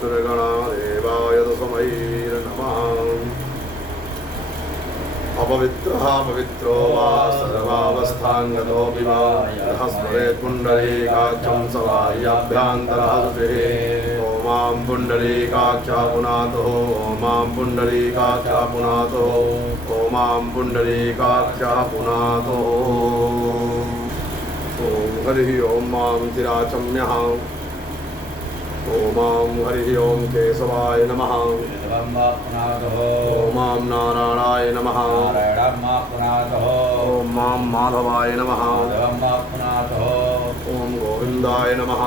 सुरगणादेवाय तस्मै नमः। अपवित्रः पवित्रो वा सर्वावस्थाङ्गतोऽपि वा यः स्मरेत् पुण्डरीकाक्षं स वा याभ्यान्तरः शुचिः। ओमां पुण्डरीकाक्षः पुनातुः ओमां पुण्डरीकाक्षः पुनातुः ओमां पुण्डरीकाक्षः पुनातुः। ॐ हरिः ॐ मां तिराचम्यः ओमां हरिः ॐ केशवाय नमः ओमां नारायणाय नमः ॐ मां माधवाय नमः ॐ गोविन्दाय नमः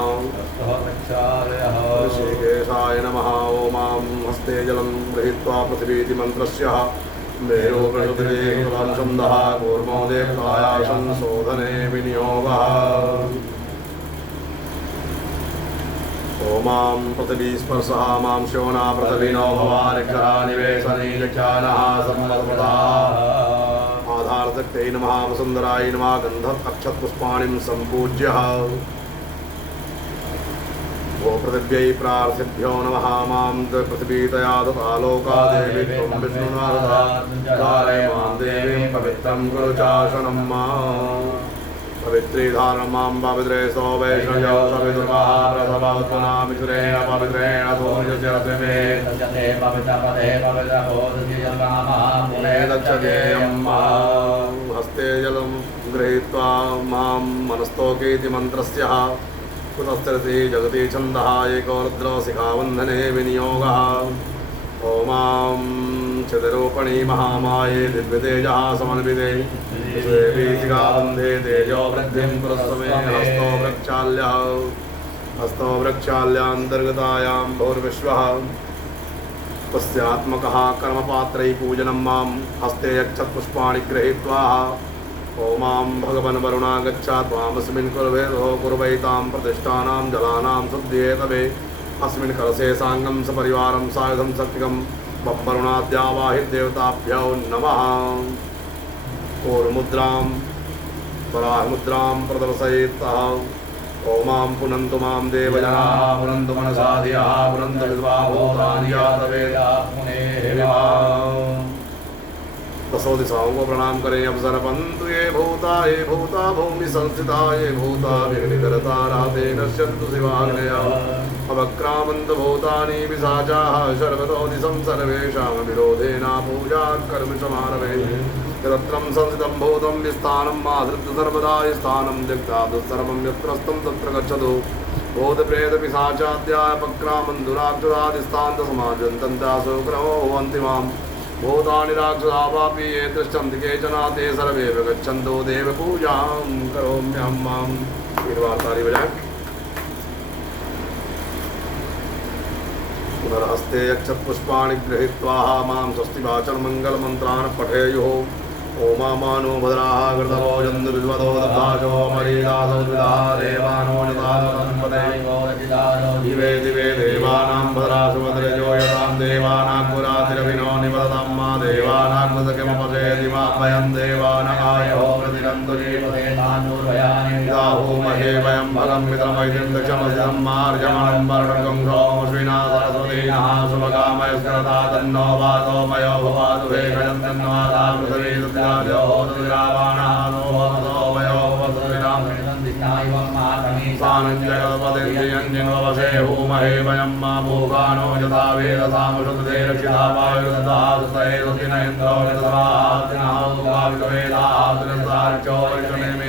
ऋषिकेशाय नमः। ओमां हस्ते जलं गृहीत्वा पृथिवीति मन्त्रस्य मेरुप्रकृतिरेकं दः कूर्मो देवतायाशं शोधने विनियोगः। ओमां पृथिवी स्पर्शः मां शोना पृथिवीनो भवारिक्षरा निवेशने जक्षानः सम्मतपदाः। आधारशक्त्यै नमः वसुन्धराय नमः गन्धर्वक्षतपुष्पाणिं सम्पूज्य ओ पृथिव्यै प्रार्थिभ्यो नमः। मां पृथिवीतया दतालोका देवी त्वं विष्णुना ददारे मां देवीं पवित्रं कुरु चाशनं माम्। पवित्रीधारं मां पवित्रे सो वैष्णव्यो सवितुर्वाः प्रसवोत्पन्नामित्रेण पवित्रेण सूर्यस्य रश्मिभिः दक्षते पवित्रपदे पवित्रबोधतिर्गामः दक्षतेयं हस्ते जलं गृहीत्वा मां मनस्तोकेति मन्त्रस्य कुतस्थिरति जगति छन्दः एको रुद्रशिखावन्धने विनियोगः। ओमां चिदरूपणी महामाये दिव्यतेजः समन्विते शिखावन्धे तेजो वृद्धिं कुरुस्वमे। हस्तो वृक्षाल्यान्तर्गतायां भूर्विश्वः तस्यात्मकः कर्मपात्रै पूजनं मां हस्ते यक्षत्पुष्पाणि गृहीत्वा ओमां भगवन् वरुणा गच्छात् त्वामस्मिन् कुर्वेदो कुर्वैतां प्रतिष्ठानां जलानां शुद्ध्ये तवे अस्मिन् कलशे साङ्गं सपरिवारं सायुधं शक्तिकं वरुणाद्यावाहिर्देवताभ्यो नमः। कूर्मुद्रां वराहमुद्रां प्रदर्शयेत्तः ओमां पुनन्तु मां देवजनाः पुनन्तु मनसा धियः पुनन्तु विद्वा भूतानि यातवेदा मुनेः। दसो दिशाओं को प्रणाम करें अवसर पंतु ये भूता भूमि संस्थिता ये भूता विघ्नकर्ता राते नश्यन्तु शिवाग्नया अवक्रामन्त भूतानि पिशाचाः शर्वतो दिशं सर्वेषां विरोधेन पूजा कर्म समारभे। यत्रं संस्थितं भूतं विस्थानं माधृत्य सर्वदा स्थानं त्यक्त्वा दुस्सर्वं यत्रस्तं तत्र गच्छतु। भूतप्रेतपिशाचाद्या अपक्रामन्तु राक्षसादिस्थान्तसमाजन्तन्तासो क्रमो भवन्ति माम् भूतानि राक्षसावापि ये तिष्ठन्ति केचन ते सर्वे गच्छन्तु देवपूजां करोम्यहं मां। वीरवार्तानि बजाय पुनर्हस्ते यक्षपुष्पाणि गृहीत्वा मां स्वस्तिवाचन मङ्गलमन्त्रान् पठेयुः। ओमामानो भद्राः कृतवो जन्तु विद्वतो दभाषो मरीदासो द्विधाः देवानो जतापदे दिवे दिवे देवानां भद्रासु भद्रजो यतां देवानां पुरातिरभिनो निवदतां मा देवानां कृतकिमपसेति मा वयं देवानायो प्रतिरन्तु जीवदेतानुर्वयानिदाहो महे वयं भगं मित्रमैत्रं दक्षमसिदं मार्जमनं वर्णकं सोमश्विना सरस्वतीनः शुभकामयस्करता तन्नो वातो मयो भवातु हे गजं तन्नवादा पृथिवी सानञ्जगपतिञ्जन्वसे भूमहे वयं मा भूगानो यथा वेदसामुषुते रक्षिता वायुर्दधातुतये सुखिन इन्द्रो यथावेदाचोर्षणे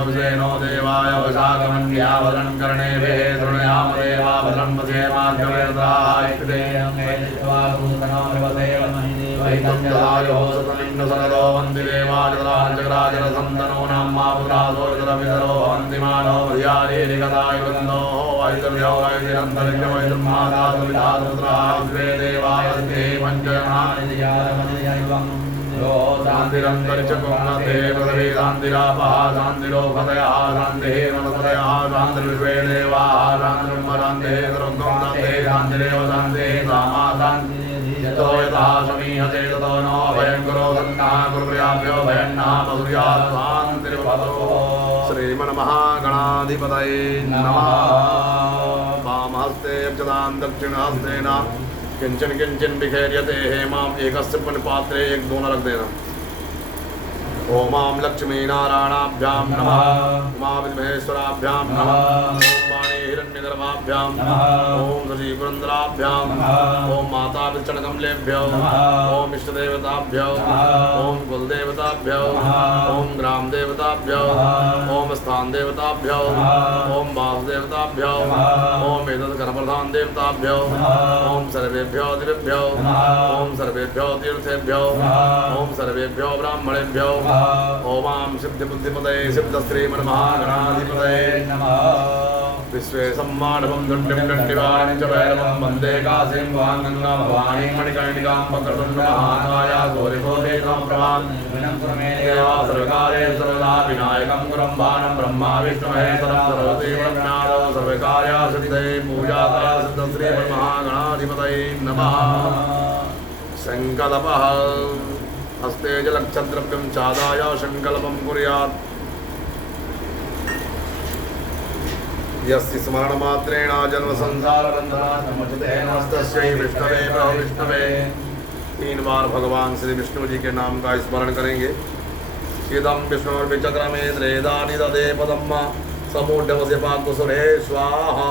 सूर्येनो देवाय वशाकमन्या वदनं कर्णेभे तृणयाम देवा भद्रं पश्ये माध्यमेन्द्रायो सतमिन्दसनदो वन्ति देवाजराजराजरसन्दनो नाम मापुरासोरविधरो वन्ति मानो मर्यादेकदायुगन्धो वैदर्भ्यो वैदिरन्तरिक्षमैदुर्मादातुविधातुत्राद्वे देवायस्ते पञ्चजनानि शान्तिरन्तरिक्षकुङ्गते पृथिवी शान्तिरापः शान्तिरोपतयः शान्तिः मनपतयः शान्तिर्विश्वे देवाः शान्तिर्ब्रह्म शान्तिः सर्वं शान्तिः शान्तिरेव शान्तिः सामा शान्तिः यतो यतः समीहते ततो नो भयं करोधन्नः कुर्याभ्यो भयन्नः मधुर्यात्मान्तिर्वतो श्रीमन्महागणाधिपतये नमः। वामहस्ते अक्षतां दक्षिणहस्तेन किंचन किंचन बिखेर्यते हेमाम एकस्य पात्रे एक दोना रख देना। ओमां लक्ष्मी नारायणाभ्यां नमः उमा विद्महेश्वराभ्यां नमः ओम वाणी हिरण्यगर्भाभ्यां नमः ओम शशि पुरंदराभ्यां नमः ओम माता विचरणकमलेभ्यो नमः ओम इष्टदेवताभ्यो नमः ओम कुलदेवताभ्यो नमः ओम ग्राम देवताभ्यो नमः ओम स्थान देवताभ्यो नमः ओम वासुदेवताभ्यो नमः ओम एतद्गणप्रधान देवताभ्यो नमः ओम सर्वेभ्यो दिव्येभ्यो नमः ओम सर्वेभ्यो तीर्थेभ्यो नमः ओम सर्वेभ्यो ब्राह्मणेभ्यो ओमां सिद्धि बुद्धिपतये सिद्ध श्रीमन्महागणाधिपतये नमः। विश्वे सम्मानवं दण्डिं दण्डिवाणिं च भैरवं वन्दे काशीं वाङ्गङ्गां भवानीं मणिकर्णिकां वक्रतुण्डमहाकाया गौरीकोटिकां प्रभां देवा सर्वकारे सर्वदा विनायकं गुरुं भानं ब्रह्मा विष्णुमहेश्वरं सर्वदेवज्ञानो सर्वकार्यसिद्धये पूजाता सिद्ध श्रीमन्महागणाधिपतये नमः। संकल्पः हस्ते जलक्षद्रव्यं चादाय संकल्पं कुर्यात् यस्य स्मरणमात्रेण जन्म संसारबन्धनात् मोचते नमस्तस्यै विष्णवे प्रभु विष्णवे। 3 बार भगवान श्री विष्णु जी के नाम का स्मरण करेंगे। इदं विष्णुर्विचक्रमे त्रेदानि ददे पदम् समूढवस्य पातु सुरे स्वाहा।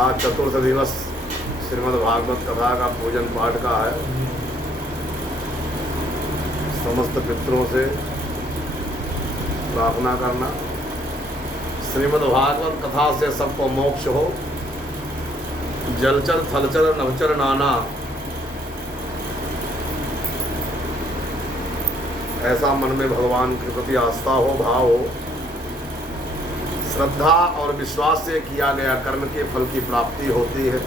आज चतुर्थ दिवस श्रीमद् भागवत कथा का पूजन पाठ का है। समस्त पितरों से प्रार्थना करना श्रीमद् भागवत कथा से सबको मोक्ष हो। जलचर थलचर नभचर नाना ऐसा मन में भगवान के प्रति आस्था हो, भाव हो। श्रद्धा और विश्वास से किया गया कर्म के फल की प्राप्ति होती है।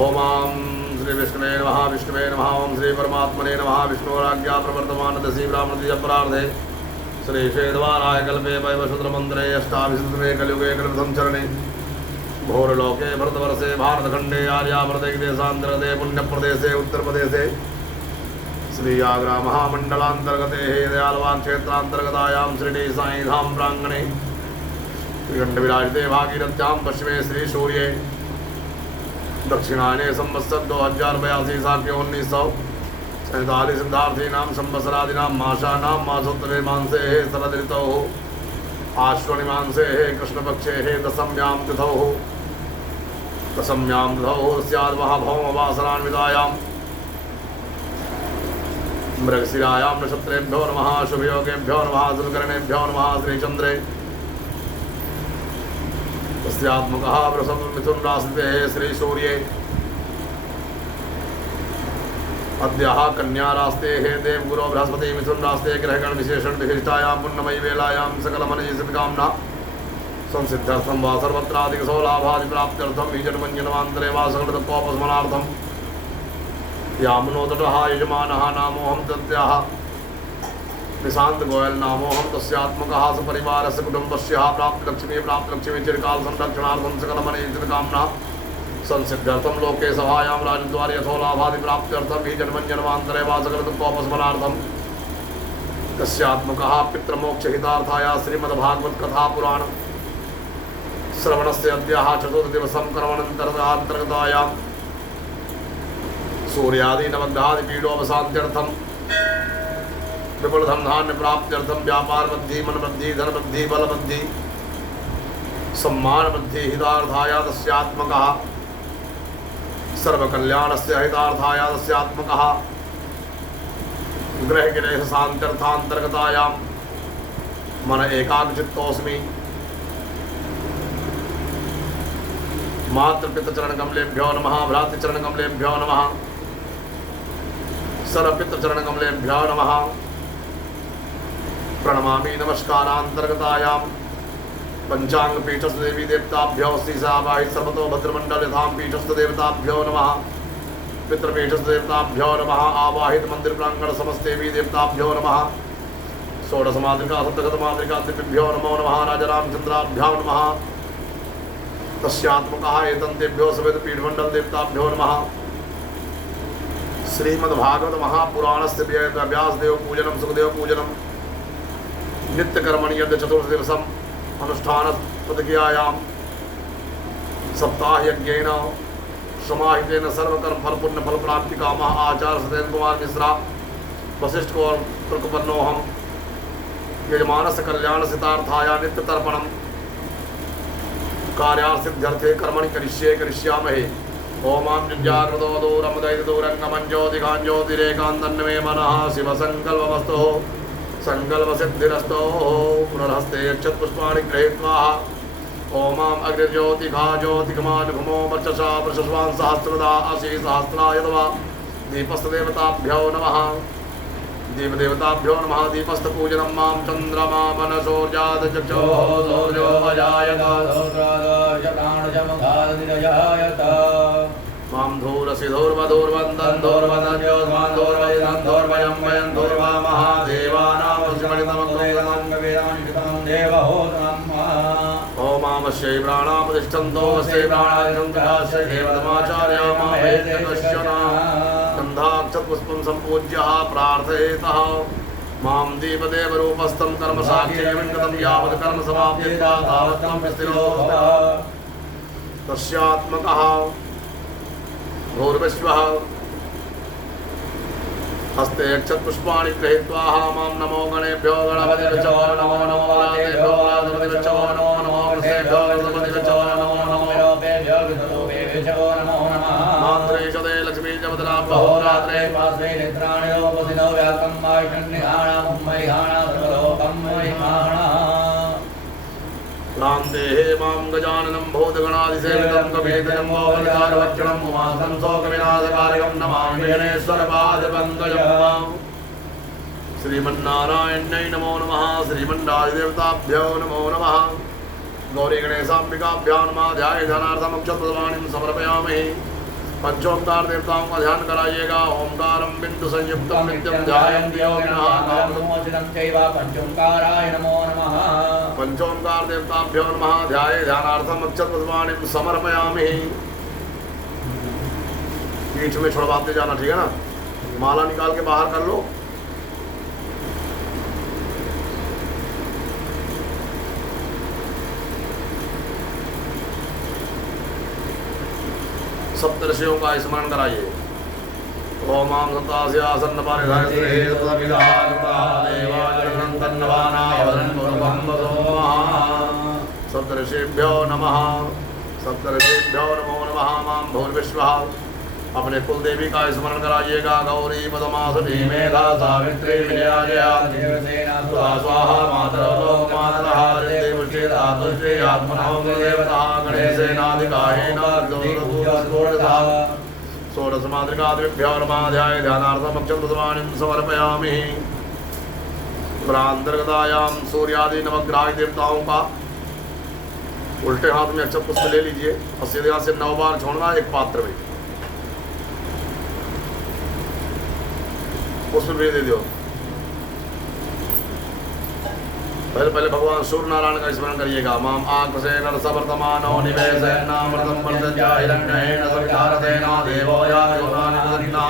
ओम श्री विष्णुवे नमः विष्णुवे नमः ओम श्री परमात्मने नमः विष्णुराज्ञा प्रवर्तमान दशी ब्राह्मण अपराधे श्री श्वेतवाराय कल्पे वैवशूद्र मंत्रे अष्टाभिशतमे कलियुगे कलिप्रथम चरणे घोरलोके भरतवर्षे भारतखंडे आर्यावर्ते देशांतर्गते पुण्यप्रदेशे उत्तर प्रदेशे श्री आग्रा महामंडलांतर्गते दयालवान क्षेत्रांतर्गतायां श्रीडी साई धाम प्रांगणे श्रीगंड विराजते भागीरथ्यां पश्चिमे श्री सूर्ये दक्षिणायने संवत्सर 2082 साक्य 1947 सिद्धार्थीनां संवत्सरादीनां मासानां मासोत्तरे मांसे शरद ऋतौ आश्वनि मांसे कृष्णपक्षे दशम्यां तिथौ स्याद्महाभौमवासरान्वितायां मृगशिरायां नक्षत्रेभ्यो नमः शुभयोगेभ्यो नमः शुभकरणेभ्यो नमः श्रीचंद्रे तस्यात्मकः वृषभ मिथुन राशिते श्री सूर्ये अद्यः कन्या रास्ते देवगुरो बृहस्पति मिथुन रास्ते ग्रहगण विशेषण विशिष्टायां पुण्यमयी वेलायां सकलमनजितकामना संसिद्ध्यर्थं वा सर्वत्राधिकसौलाभादिप्राप्त्यर्थं बीजन्मञ्जनमान्तरे वा सकलतत्त्वोपशमनार्थं यामुनोतटः यजमानः नामोऽहं तस्याः निशांत गोयल नामोऽहं तस्यात्मकः सपरिवारस्य कुटुम्बस्य प्राप्तलक्ष्मी चिरकाल संरक्षणार्थं सकलमनजितकामना संसिद्ध्यर्थं लोके सभायां राजद्वारे यथोलाभादिप्राप्त्यर्थं हि जन्मञ्जन्मान्तरे वा सकलतत्त्वोपशमनार्थं तस्यात्मकः पितृमोक्षहितार्थाय श्रीमद्भागवत कथा पुराण श्रवणस्य अद्यः चतुर्दिवसं कर्मणन्तर्गतायां सूर्यादि नवग्रहादि पीडोपशान्त्यर्थं विपुलधन धान्य प्राप्त्यर्थं व्यापार वृद्धि मन वृद्धि धन वृद्धि बल वृद्धि सम्मान वृद्धि हितार्थाय तस्यात्मकः सर्वकल्याणस्य हितार्थाय तस्यात्मकः ग्रह गिरेश शान्त्यर्थान्तर्गतायां मन एकाग्रचित्तोऽस्मि मातृपितृचरणकमलेभ्यो नमः भ्रातृचरणकमलेभ्यो नमः सर्वपितृचरणकमलेभ्यो नमः प्रणमामि नमस्कारान्तर्गतायां पंचांगपीठस्थ देवी देवताभ्यो श्रीसावाहित सर्वतो भद्रमंडल यथां पीठस्थ देवताभ्यो नमः पितृपीठस्थ देवताभ्यो नमः आवाहित मंदिर प्रांगण समस्त देवी देवताभ्यो नमः षोडशमातृका सप्तशतमातृका दिव्यभ्यो नमो नमः राजरामचन्द्राभ्यां नमः तस्यात्मकः एतन्तेभ्यो समेत पीठमण्डल देवताभ्यो नमः श्रीमद्भागवत महापुराणस्य व्यासदेव पूजनं सुखदेव पूजनं नित्यकर्मणि यद् चतुर्दशदिवसम् अनुष्ठान प्रतिज्ञायां सप्ताहयज्ञेन समाहितेन सर्वकर्म फलपुण्य फलप्राप्ति कामः आचार्य सत्येन्द्र कुमार मिश्रा वशिष्ठ को प्रकुपन्नोहम यजमानस्य कल्याण सितार्थाय नित्यतर्पणं कार्यासिद्ध्यर्थे कर्मणि करिष्यामहे ओमां जाग्रतो दूरमुदयदूरङ्गमञ्ज्योतिकाञ्ज्योतिरेकान्तन्मे मनः शिवसङ्कल्पमस्तु सङ्कल्पसिद्धिरस्तु पुनर्हस्ते यच्छत्पुष्पाणि गृहीत्वा ओमाम् अग्निर्ज्योतिघा ज्योतिकमानुघमो वर्चसा वृषस्वान् सहस्रदा अशी सहस्राय तवा दीपस्तदेवताभ्यो नमः देवदेवताभ्यो नमः दीपस्तपूजनं मां चन्द्रमा मनसोर्जातचक्षो सौर्यो अजायत मां धूरसिधूर्वधूर्वन्दन् धूर्वदन्योस्मान् धूर्वयिदं धूर्वयं वयं धूर्वा महादेवानामस्मरितमग्रेदमङ्गवेदान्वितं देवहोत्रम् ओमामस्यै प्राणापतिष्ठन्तो अस्यै प्राणादिसंकटास्यै देवतमाचार्यामाहेतकश्चन गन्धाक्षतपुष्पं सम्पूज्य प्रार्थयेतः मां दीपदेवरूपस्थं कर्मसाक्षिणं यावत् कर्मसमाप्तिर्वा तावत् तं विस्तिरो तस्यात्मकः भूर्विश्वः हस्ते क्षत्पुष्पाणि गृहीत्वा मां नमो गणेभ्यो गणपतिभ्यो नमो नमो वादेभ्यो वादपतिभ्यो नमो नमो वृषेभ्यो वृषपतिभ्यो नमो नमो लोपेभ्यो विष्णुभ्यो नमो नमः मात्रेशदे लक्ष्मी जपदरा बहोरात्रे पास्वे नेत्राणि लोपसिनो व्याकं वायुषण्यहाणा मुम्मैहाणा सर्वलोकं महिमाणा क्रान्तेः मां गजाननं भूतगणाधिसेवितं कपीतजं गोवलिकारवक्षणं उमासं शोकविनाशकारिकं नमामि गणेश्वरपादपङ्कजं श्रीमन्नारायण्यै नमो नमः श्रीमन्नादिदेवताभ्यो नमो नमः गौरीगणेशाम्बिकाभ्यां नमः ध्यानार्थमक्षतवाणीं समर्पयामि पंचोंकार देवताओं का ध्यान कराइएगा ओंकारं बिंदु संयुक्तं नित्यं ध्यायन्ति योगिनः काममोचनं चैव पंचोंकाराय नमो नमः पंचोंकार देवताभ्यो नमः ध्याये ध्यानार्थम अक्षतवाणीं समर्पयामि पीठ में छुड़वाते जाना ठीक है ना माला निकाल के बाहर कर लो सप्तर्षियों का स्मरण कराइए ओमां सतास्यासन्न पारिधायश्री सप्तर्षिभ्यो नमः सप्तर्षिभ्यो नमो नमः मां भूर्विश्वः अपने कुल देवी का स्मरण कराइएगा गौरी पदमासुनी मेधा सावित्री विजया स्वाहा मातरो मातरः देवश्चेता तुष्टे आत्मनो देवता गणेशेनाधिकाहेना षोडशमातृकादिभ्यो नमः ध्याये ध्यानार्थमक्षतवाणीं समर्पयामि प्रान्तर्गतायां सूर्यादि नवग्रह देवताओं का उल्टे हाथ में अक्षत पुष्प ले लीजिए और सीधे हाथ से 9 बार छोड़ना एक पात्र में पुष्प भी दे दो पहले भगवान सूर्य नारायण का स्मरण करिएगा माम आकसे नरसवर्तमानो निवेशेनामृतं वर्तजाहिरण्येन सवितारतेन देवो यायोनानिदन्ना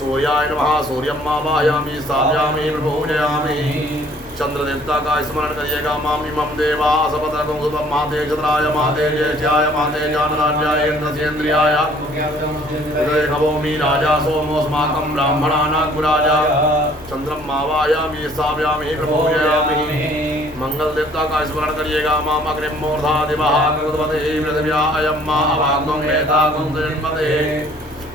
सूर्याय नमः सूर्यं मावायामि स्थापयामि प्रपूजयामि चंद्र देवता का स्मरण करिएगा माम इमं देवा सपत्रकं सुतं माते चंद्राय माते ज्येष्ठाय माते जानराज्याय इन्द्रसेन्द्रियाय नमोमि राजा सोमोऽस्माकं ब्राह्मणानाग्राजा चंद्रं मावायामि स्थापयामि प्रपूजयामि मंगल देवता का स्मरण करिएगा माम अग्निं मूर्धादिवः कृतवते पृथिव्या अयं मा अभागं वेदा कुंजन्मते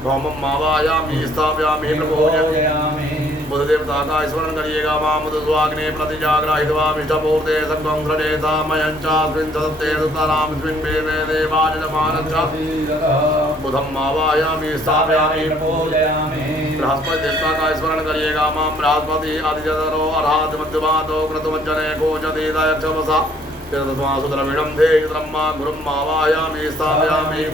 भौमं मावायामि स्थापयामि प्रपूजयामि बुध देवता का स्मरण करिएगा माम मधुस्वाग्ने प्रतिजाग्राहित्वा मिष्टपूर्ते संगं ध्रजेता मयञ्चास्मिन् सदत्ते सुतरामस्मिन् वेदे देवानिलमानच्च बुधं मावायामि स्थापयामि बृहस्पति देवता का स्मरण करिएगा माम बृहस्पति अधिजतरो अर्हात् मध्यमातो क्रतुमज्जने कोचति दयक्षमसा तीर्थस्मासु द्रविणं धेयत्रं मा गुरुं मावायामि स्थापयामि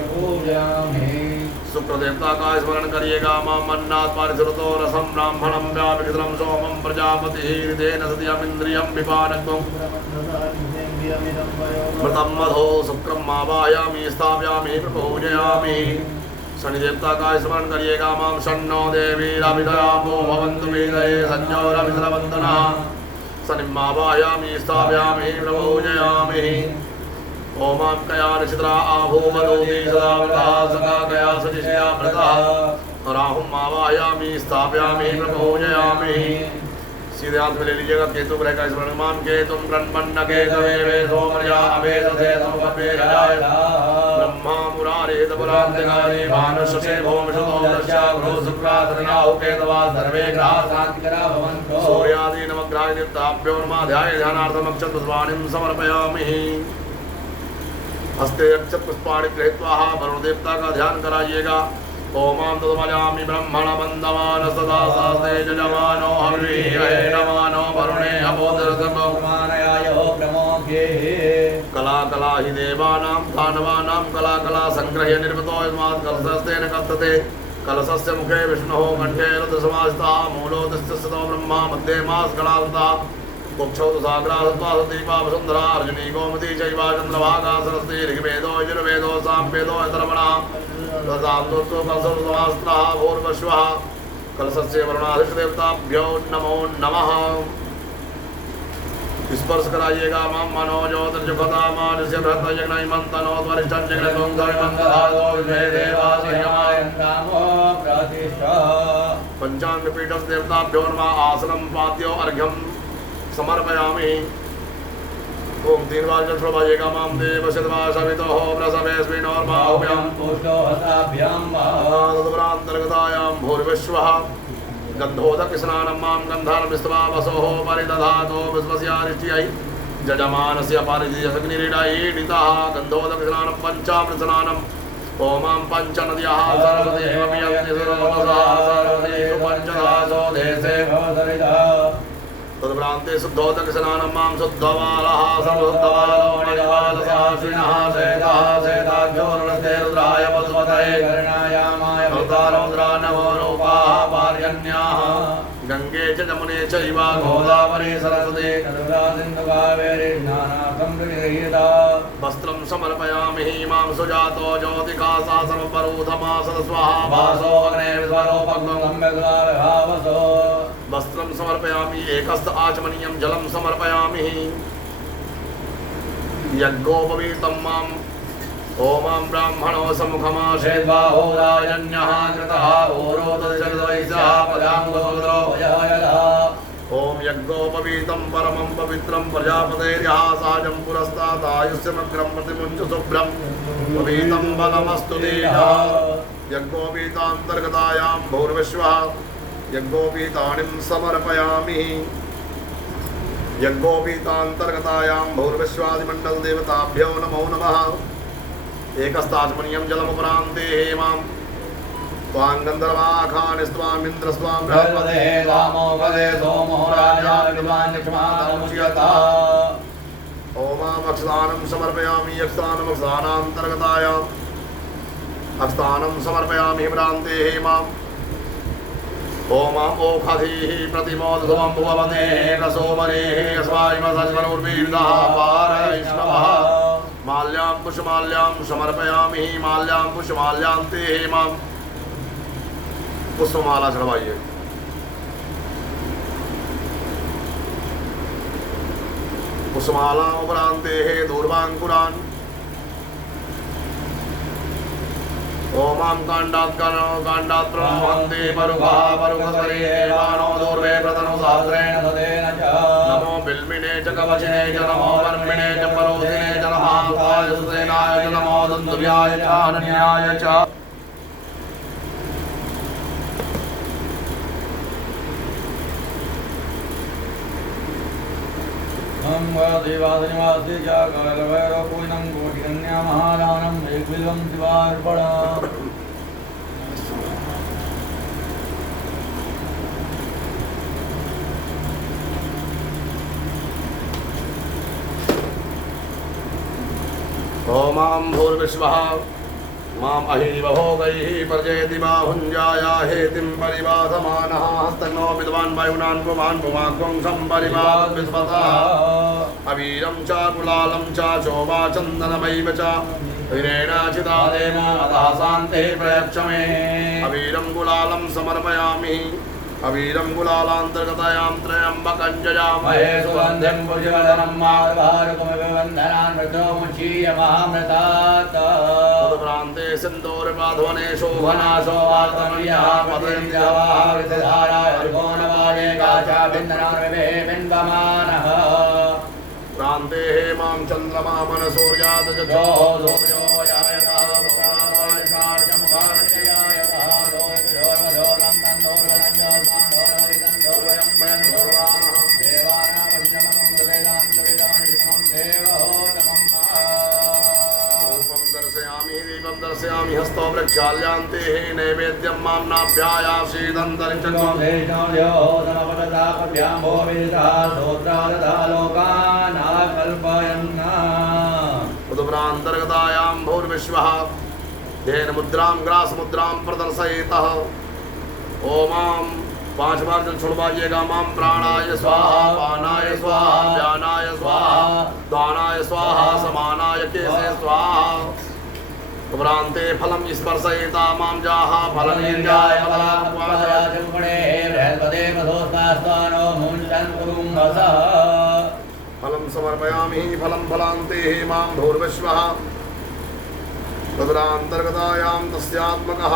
शुक्रदेवता का स्मरण करिएगा। माम अन्नात् पारिसृतो रसम ब्राह्मणं व्यापितरं सोमं प्रजापतिः हृदेन सत्यमिन्द्रियं विपानक्वं मृतं मधो शुक्रम आवाहयामि स्थापयामि प्रपूजयामि। शनिदेवता का स्मरण करिएगा। माम शन्नो देवीरभिदयामो भवन्तु वेदये संजोरभिसरवन्दनः शनिम् आवाहयामि स्थापयामि प्रपूजयामि। ओम कया नक्षत्रा आभूमरोगी सदा व्रतः सदा कया सजिषया व्रतः राहुम आवाहयामि स्थापयामि प्रपूजयामि। सीधे हाथ में ले लीजिएगा केतु ग्रह का स्मरण। माम केतुम ब्रह्मण्य केतवे वे सोमर्या अवेशते समपे राय ब्रह्मा मुरारे तपुरांतकारे भानुषसे भौमशतो दस्या गुरु शुक्रादि राहु केतवा सर्वे ग्रहा शांतिकरा भवन्तु। सूर्यादि नवग्रहाय देवताभ्यो नमः। ध्याये ध्यानार्थम अक्षतस्वाणीं समर्पयामि। हस्ते अक्षत पुष्पाणि गृहीत्वा वरुण देवता का ध्यान कराइएगा। ओमां तदमजामि ब्रह्मण वन्दमान सदा सास्ते जजमानो हविर्ये नमानो वरुणे अबोधरतमो प्रमाणयायो प्रमोघे। कला कला हि देवानां दानवानां कला कला संग्रह्य निर्मितो यस्मात् कलशस्तेन कथ्यते। कलशस्य मुखे विष्णुः कंठे रुद्रसमासितः मूलोऽधिष्ठितो स्थितो ब्रह्मा मध्ये मास्कलान्तः कुक्षौ तु साग्रासत्त्वा सतीपा वसुन्धरा अर्जुनी गोमती चैवा चन्द्रभागा सरस्वती ऋग्वेदो यजुर्वेदो सामवेदो अथर्वणः तथान्तोऽस्तु कलशसमास्त्रः भूर्भुवः। कलशस्य वरुणाधिष्ठदेवताभ्यो नमो नमः। स्पर्श कराइएगा। मां मनो ज्योतिर्जुगता मानस्य बृहत् यज्ञमन्तनो वरिष्ठं जगन्तं धर्मन्तधातो विद्मे देवासयमाय रामो प्रतिष्ठा। पंचांग पीठस्य देवताभ्यो नमः। आसनं पाद्यो अर्घ्यं समर्पयामि। ओम 3 बार जल प्रभाइएगा। माम देव शतवा सवितो प्रसवेस्मिनोर्बाहुभ्यां पुष्टो हताभ्यां तदुपरान्तर्गतायां भूर्विश्वः गन्धोदक स्नानं मां गन्धारमिस्त्वा वसोः परिदधातो विश्वस्यारिष्ट्यै जजमानस्य पारिजयसग्निरीडयीडितः गन्धोदक स्नानं पंचामृत स्नानं। ओमां पञ्चनद्याः सर्वदेवमि अग्निसुरवतसः सर्वदेव पञ्चदासो देशे भवसरितः तद्भ्रान्ते शुद्धोदक स्नानं मां शुद्धवालः सर्वशुद्धवालो मणिवालसाश्विनः सेतः सेताख्योर्णस्ते रुद्राय वसुमतये कर्णायामाय अवतारमुद्रा नमो रूपाः पार्यन्याः गंगे च जमुने चैव गोदावरी सरस्वती नर्मदा सिन्धु कावेरी स्नानार्थं प्रगृह्यता। वस्त्रं समर्पयामि मां सुजातो ज्योतिकासा सर्वपरूथमा सदस्वाहा भासो अग्ने विद्वरोपग्नं गम्यग्लावसो। वस्त्रं समर्पयामि एकस्त आचमनीयं जलं समर्पयामि। यज्ञोपवीतं माम् ओमां ब्राह्मणो सम्मुखमाशेद्बाहोराजन्यः कृतः ओरोदशर्द्वैस्यः पदाङ्गोदरो भयायलः। ओम यज्ञोपवीतं परमं पवित्रं प्रजापतेर्यः साजं पुरस्तादायुष्यमग्रं प्रतिमुञ्च शुभ्रं पवीतं बलमस्तु देहः। यज्ञोपवीतान्तर्गतायां भूर्विश्वः यज्ञोपवीतानिं समर्पयामि। यज्ञोपवीतान्तर्गतायां भूर्विश्वादिमण्डलदेवताभ्यो नमो नमः। एकस्ताचमनीयं जलमुपरान्ते हेमां त्वां गन्धर्वाखानिस्त्वामिन्द्रस्त्वां बृहस्पते रामोपदे सोमो राजा विद्वान्यक्षमादमुच्यता। ओमां अक्षदानं समर्पयामि। अक्षदानमक्षदानान्तर्गतायाम् अक्षदानं समर्पयामि भ्रान्ते हेमां। ओमां ओखधीः प्रतिमोदधुमं भुवते रसोमनेः अस्माभिमसज्वनुर्वीर्दः पारैष्णवः। माल्यां पुष्पमाल्यां समर्पयामि। माल्यां पुष्पमाल्यान्ते हेमां पुष्पमाला चढ़वाइए। पुष्पमाला उपरान्ते हे दूर्वाङ्कुरान्। ओमां काण्डात् प्रणोहन्ते परुखः परुखस्वरे वाणो दूर्वे प्रतनु सहस्रेण तदेन च। नमो बिल्मिने च कवचिने च नमो वर्मिणे च परोधिने च नमः सुसेनाय च नमो दन्तुभ्याय च अनन्याय च। देवादिनिवासी च कालभैरवपूर्णं कोटिकन्या महादानं एकबिल्वं शिवार्पणम्। ओमां भूर्विश्वः माम अहिव भोगैः प्रजयति बाहुञ्जाया हेतिं परिबाधमानः हस्तनो विद्वान् वायुनान् पुमान् पुमाग्वं सम्परिबाध विस्पतः अवीरं च कुलालं च शोभा चन्दनमैव च वीरेणाचिता देवो अतः शान्ते प्रयच्छ मे अवीरं कुलालं समर्पयामि अवीरं कुलालान्तर्गतायां त्र्यम्बकं जयामहे सुगन्धिं पुष्पवर्धनं माधवारुकमिव वन्दनान् मृतोमुचीय महामृतात् तदुपरान्ते सिन्दूरबाध्वने शोभना शोभातमयः पतञ्जवाहृतधाराय अर्कोणवाये काचाभिन्दनान्विभे बिम्बमानः प्रान्ते हेमां चन्द्रमा मनसूर्यात् जगो सूर्यो जायतः दर्शयामि हस्तो प्रक्षाल्यांते नैवेद्यं मां नाभ्यायासीदन्तरिक्षं उदुपरान्तर्गतायां भूर्विश्वः धेन मुद्रां ग्रासमुद्रां प्रदर्शयेतः ओमां 5 बार जल छोड़वाइएगा मां प्राणाय स्वाहा पानाय स्वाहा व्यानाय स्वाहा दानाय स्वाहा समानाय केसे स्वाहा उपरान्ते फलं स्पर्शयेता मां जाहा फलनेन्द्राय फलं समर्पयामि फलं फलान्ते मां भूर्विश्वः तदुरान्तर्गतायां तस्यात्मकः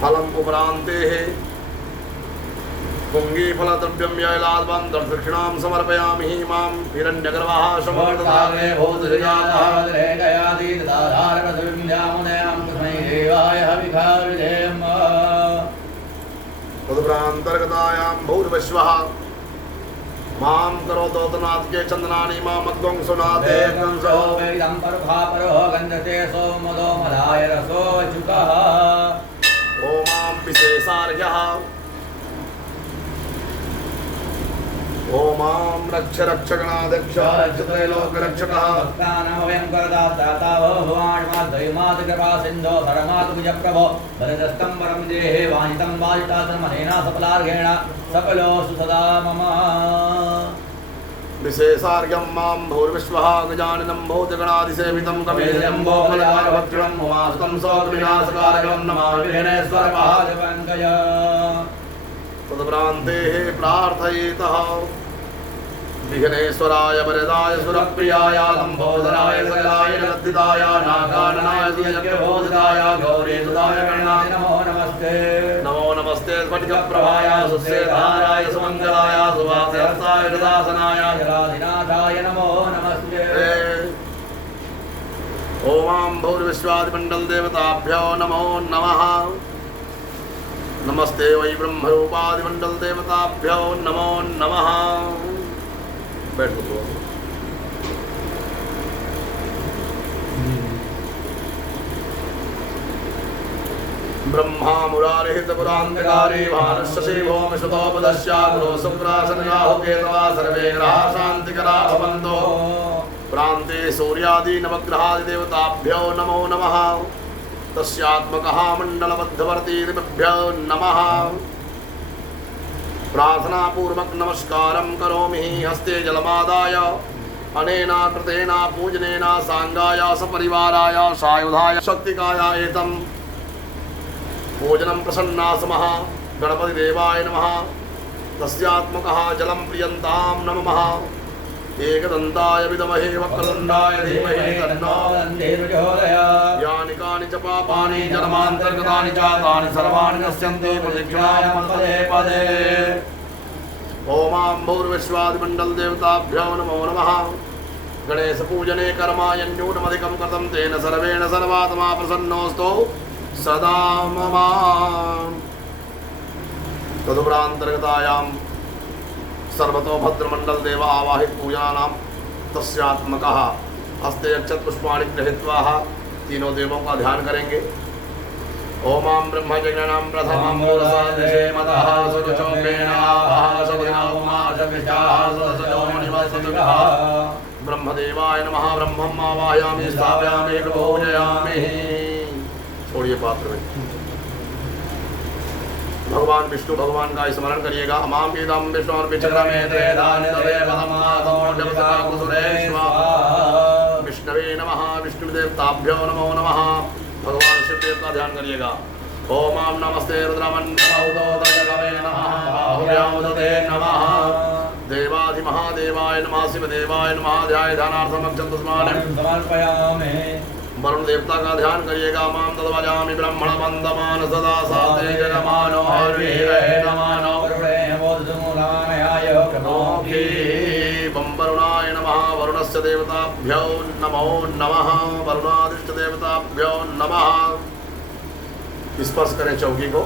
फलम् उपरान्ते पुंगीफलद्रव्यं यैलाद्वं दक्षिणां समर्पयामि मां हिरण्यगर्भः समर्पयामि तदुपरान्तर्गतायां भूर्विश्वः मां करोतोतनाथ के चंदनानि मां मद्वं सुनाते कंसो वेदं परभापरो गन्धते सोमदो मलाय रसो चुकः ओमां विशेषार्घ्यः ओमां रक्ष रक्षगणाध्यक्ष त्रैलोकरक्षकः भक्तानामभयं करदाता भवान् कृपा सिन्धो धर्मात्मजप्रभो वरदस्तं वरं देहे वाञ्छितं वाञ्छितासनमनेन सफलार्घेण सकलोऽस्तु सदा मम विशेषार्घ्यं मां भूर्विश्वः गजाननं भूतगणाधिसेवितं कमेशम्भोफलभक्षणं उमासुतं शोकविनाशकारकं नमामि विघ्नेश्वरपादपङ्कज तदुपरान्ते प्रार्थयेतः विघ्नेश्वराय वरदाय सुरप्रियाय लम्बोदराय सकलाय नर्तिताय नागाननाय सुयज्ञबोधिताय गौरीसुताय गणाय नमो नमस्ते स्फटिकप्रभाय सुश्रेधाराय सुमङ्गलाय सुवासहस्ताय हृदासनाय जलाधिनाथाय नमो नमस्ते ओमां भूर्विश्वादिमण्डलदेवताभ्यो नमो नमः नमस्ते वै ब्रह्मरूपादिमंडल देवताभ्यो नमो नमः बैठो ब्रह्मा मुरारिहित पुरांतकारी भानुष्यसि भूमि सुतोपदस्या गुरो शुक्रासन राहु केतवा सर्वे ग्रहा शांतिकरा भवन्तो प्रान्ते सूर्यादि नवग्रहादि देवताभ्यो नमो नमः तस्यात्मकः मण्डलबद्धवर्तीभ्यो नमः प्रार्थनापूर्वक नमस्कारं करोमि हस्ते जलमादाय अनेन कृतेन पूजनेन सांगाय सपरिवाराय सायुधाय शक्तिकाय एतं पूजनं प्रसन्ना स्मः गणपतिदेवाय नमः तस्यात्मकः जलं प्रियन्तां नमः एकदन्ताय विद्महे वक्रतुण्डाय धीमहि तन्नो प्रचोदयात् यानि कानि च पापानि जन्मान्तर्गतानि च तानि सर्वाणि नश्यन्ति प्रदक्षिणाय पदे पदे ओमां भूर्विश्वादिमण्डल देवताभ्यो नमो नमः गणेश पूजने कर्माण्यूनमधिकं कृतं तेन सर्वेण सर्वात्मा प्रसन्नोऽस्तु सदा मम तदुपरान्तर्गतायां सर्वतो भद्रमंडल देव आवाहित पूजनानां तस्यात्मकः हस्ते अक्षत पुष्पाणि गृहीत्वा तीनों देवों का ध्यान करेंगे। ओमां ब्रह्मजज्ञानां प्रथमं मूलसादृशे मतः सुचोपेन आवाह सविना उमा सविशाः सदसजो मणिवसतुकः ब्रह्मदेवाय नमः। ब्रह्मम् आवाहयामि स्थापयामि पूजयामि। छोड़िए पात्र में। भगवान विष्णु भगवान का स्मरण करिएगा। अमाम इदं विष्णुर्विचक्रमेते दानि तदेव विष्णवे नमः। विष्णु देवताभ्यो नमो नमः। भगवान शिव देव का ध्यान करिएगा। ओम नमस्ते रुद्रमण्डलौदोदयगवे नमः। बाहुव्यामुदते नमः। देवाधि महादेवाय नमः। शिवदेवाय नमः। ध्याय ध्यानार्थम अक्षतस्मान् समर्पयामि। वरुण देवता का ध्यान करिएगा। माम तद्वजामि ब्रह्मण वंदमान सदा साते जगमानो हरिहे नमानो वरुणाय नमः। वरुणस्य देवताभ्यो नमो नमः। वरुणादिष्ट देवताभ्यो नमः। स्पर्श करें चौकी को।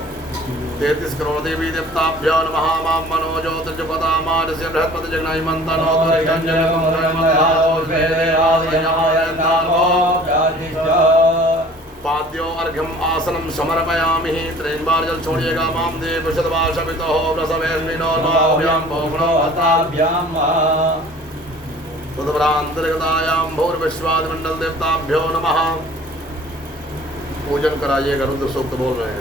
33 करोड़ देवी देवताभ्यो नमः। माम मनो ज्योतिर्जुपता मानस्य बृहस्पति जगन्मन्तनो पाद्यो अर्घ्यम आसनम समर्पयामि। 3 बार जल छोड़िएगा। माम देव शतवाशमितो प्रसवेस्मिनो बाहुभ्याम बहुगुणो हताभ्याम उद्भ्रांतर्गतायाम भूर्विश्वादिमंडल देवताभ्यो नमः। पूजन कराइएगा। रुद्र सूक्त बोल रहे हैं।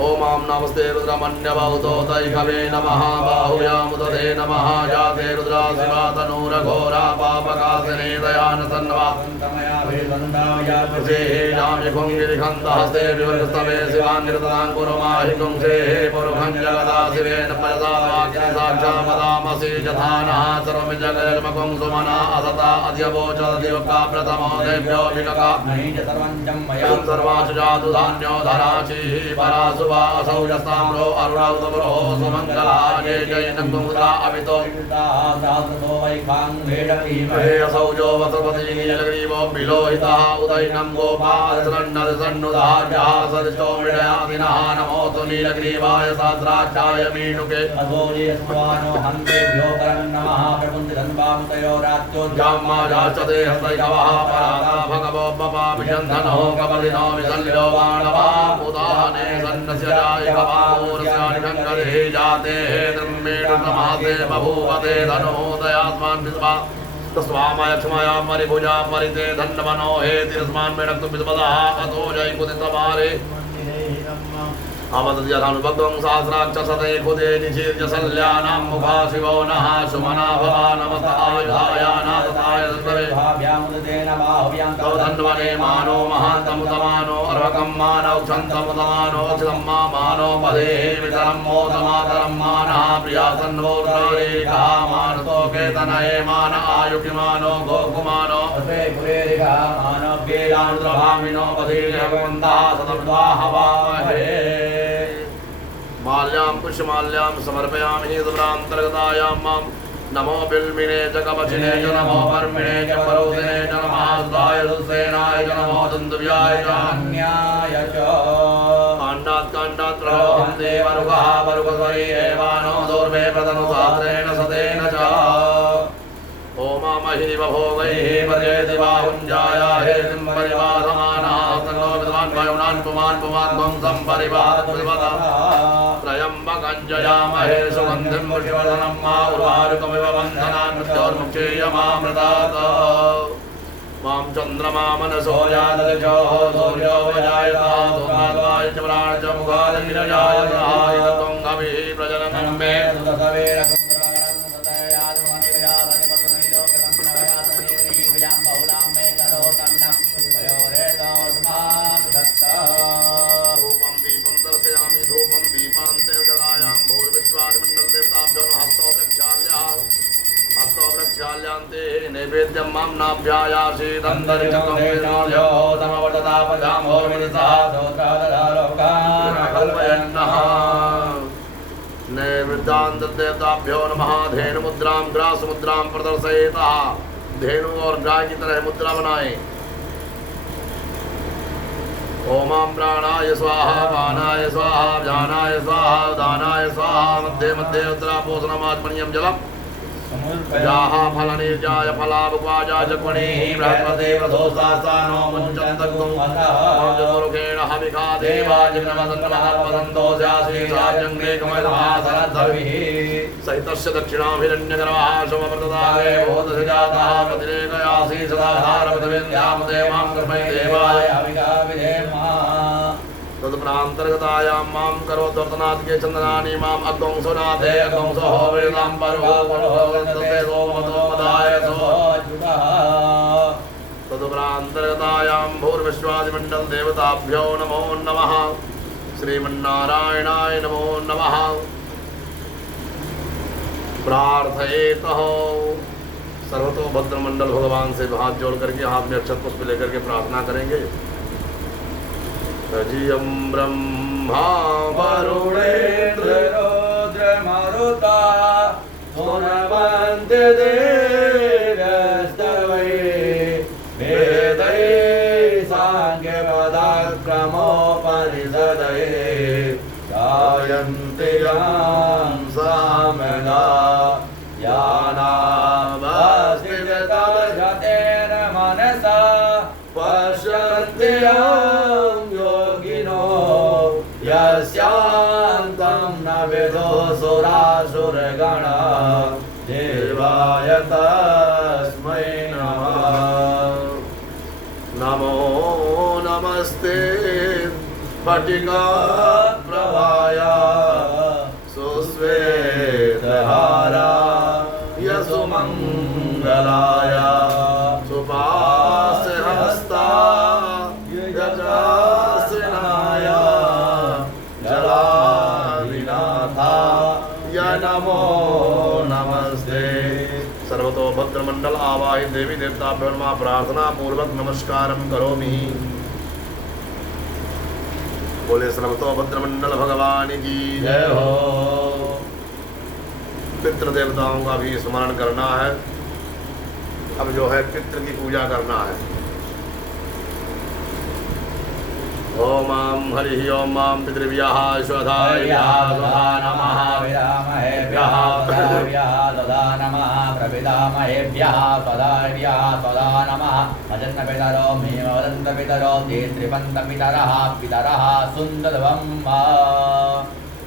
ओम नमस्ते रुद्रमण्यवहुतोतैकवे नमः। बाहुव्यामुदते नमः। जाते रुद्रा शिवा तनूरघोरा पापकासिने दयानसन्वा हस्ते विवर्गस्तवे शिवान्निरतनाङ्कुरमाहिकुंसे पुरुखं जगदा शिवेन साक्षामदामसि जधानः सर्वं जगन्मकुं सुमना असता अध्यवोचदिवका प्रथमो देव्यो विनका सर्वासु जातु धान्यो धराचिः परा असौ जस्ताम्रो अरुणाउतमरो सुमंगला जय जय नकुमुदा अमितो हे असौ जो वसुपति नीलग्रीवो बिलोहितः उदयनं गोपालसन्नुदार्यः सदिष्टो मृडयादिनः नमोऽस्तु नीलग्रीवाय सहस्राक्षाय मीनुके अधोरियस्वानो हन्तेभ्यो नमः प्रबुन्दिधन्वामुतयो रात्योज्जाम्माजाचते हस्तैकवः पराता भगवो पपाभिषन्धनो कपलिनो विसल्यो वाणवा उदाहने जाते धर्मेणमासे बभूवते धनोदयास्मान् विद्वा तस्माय क्षमाया मरिभुजा मरिते धन्वनो हे तिरस्मान् मेणक्तु विद्वदः अतो जय कुदितमारे अवदद्यथानुभक्तं सहस्राक्षसते खुदे निचीर्य सल्यानां मुखा शिवो नः सुमना भवा नमस्तः आयुधायानाथाय सत्तवे तव धन्वने मानो महान्तमुतमानो अर्भकं मानौ क्षन्तमुतमानो क्षितं मानो पदे वितरं मोदमातरं मानः प्रियासन्वोद्रारेकः मानतो केतनये मान आयुकिमानो गोकुमानो मानो वेदानुद्रभामिनो पदे भगवन्तः सतर्वा हवामहे माल्यां पुष्पमाल्यां समर्पयामि दुरान्तर्गतायां मां नमो बिल्मिने च कवचिने च नमो वर्मिणे च परोधिने च नमः सुधाय सुसेनाय च नमो दुन्दुभ्याय च अन्याय च काण्डात् प्रलोभं देवरुगः वरुगस्वरी एवानो दूर्वे प्रतनुसात्रेण सतेन च ओमामहि भोगैः पर्येति बाहुञ्जाया हेतिं परिवासमानः तन्नो विद्वान् वायुनान् पुमान् त्वं सम्परिवारद्विपदः त्रयम्बकं जयामहे सुगन्धिं पुष्टिवर्धनं मा उर्वारुकमिव बन्धनान् मृत्योर्मुक्षीयमामृतात् मां चन्द्रमा मनसो यादृशोः सूर्यो वजायतः धूमाद्वाय च प्राण च मुखादिनिरजायतः त्वं कविः प्रजननं मे नैवेद्यं मां नाभ्यायासीदन्तरिक्षकम्यो समवटतापजामोर्मितः कल्पयन्नः नैवेद्यान्तर्देवताभ्यो नमः। धेनुमुद्रां ग्रासमुद्रां प्रदर्शयेतः। धेनु और गाय की तरह मुद्रा बनाएं। ओमां प्राणाय स्वाहा पानाय स्वाहा व्यानाय स्वाहा दानाय स्वाहा मध्ये मध्ये उत्तरापोषणमात्मनीयं जलम् याः फलनिर्जाय फलावुपाजा चक्वणीः बृहस्पति प्रदोषास्तानो मुञ्चन्तगुं चतुर्गेण हविखा सहितस्य दक्षिणाभिरण्यगर्भः शोमप्रदाये भूतस्य जातः प्रतिरेकयासि सदाधारपदविन्द्यां देवां कृपै देवाय तदुपरान्तर्गतायां मां करोद्वर्तनादिके चन्दनानि माम् अग्वंसुनाथे अग्वंसो वेदां पर्वो वर्तते सोमतो मदाय तदुपरान्तर्गतायां भूर्विश्वादिमण्डल देवताभ्यो नमो नमः श्रीमन्नारायणाय नमो नमः प्रार्थयेतः सर्वतोभद्र मंडल भगवान से हाथ जोड़ करके हाथ में अक्षत पुष्प लेकर के प्रार्थना करेंगे। तजियं ब्रह्मा वरुणेन्द्र रुद्र मरुता सुनवन्ते देवस्तवै वेदै साङ्ख्यपदक्रमोपनिषदये गायन्ति यां सामगा यानावस्थिततजतेन मनसा पश्यन्ति यं योगिनो यस्यान्तं न विदो सुरासुरगणा देवाय तस्मै नमः। नमो नमस्ते स्फटिका प्रभाया सुश्वेतहारा यशुमङ्गलाय सुपास्यहस्ता यजासनाय जलाविनाथाय नमो नमस्ते। सर्वतोभद्र मंडल आवाहित देवी देवताभ्यो नमः प्रार्थना पूर्वक नमस्कारं करोमि। बोले सर्वतोभद्र मंडल भगवान की जय हो। पितृ देवताओं का भी स्मरण करना है। अब जो है पितृ की पूजा करना है। ओम हरि ओम पितृभ्यः स्वधाभ्यः नमः विरामहेभ्यः तदा नमः प्रपितामहेभ्यः स्वधाभ्यः तदा नमः अजन्मपितरो मेमवदन्तपितरो ते त्रिपन्तपितरः पितरः सुन्दरवं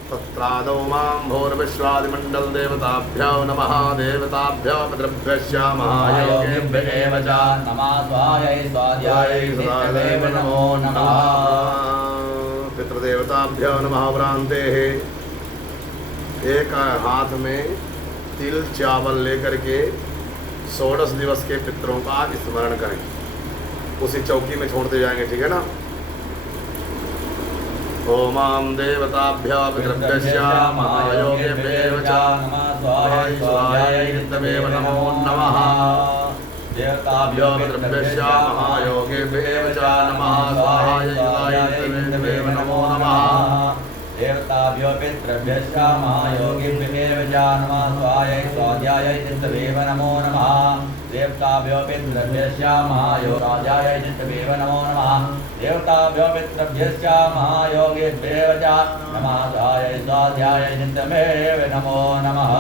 तत्रादौ मां भूर्विश्वादिमण्डल देवताभ्यो नमः देवताभ्यो पितृभ्यश्च महायोगेभ्यः च नमः स्वाहायै स्वाध्यायै सदादेव नमो नमः। पितृदेवताभ्यो नमः। उपरान्तेः एक हाथ में तिल चावल लेकर के 16 दिवस के पितरों का स्मरण करें। उसी चौकी में छोड़ते जाएंगे, ठीक है ना। ओमां देवताभ्यो पितृभ्यश्च महायोगेभ्यो च नमः स्वाहायै स्वाध्यायै नित्यमेव नमो नमः। देवताभ्यो पितृभ्यश्च महायोगेभ्यो च नमः स्वाहायै स्वाध्यायै नित्यमेव नमो नमः। देवताभ्यो पितृभ्यश्च महायोगेभ्यो च नमः स्वाहायै स्वाध्यायै नित्यमेव नमो नमः। देवताभ्यो पितृभ्यश्च महायोगाध्यायै नित्यमेव नमो नमः। देवताभ्यो पितृभ्यश्च महायोगेभ्यो च नमः स्वाहायै स्वाध्यायै नित्यमेव नमो नमः।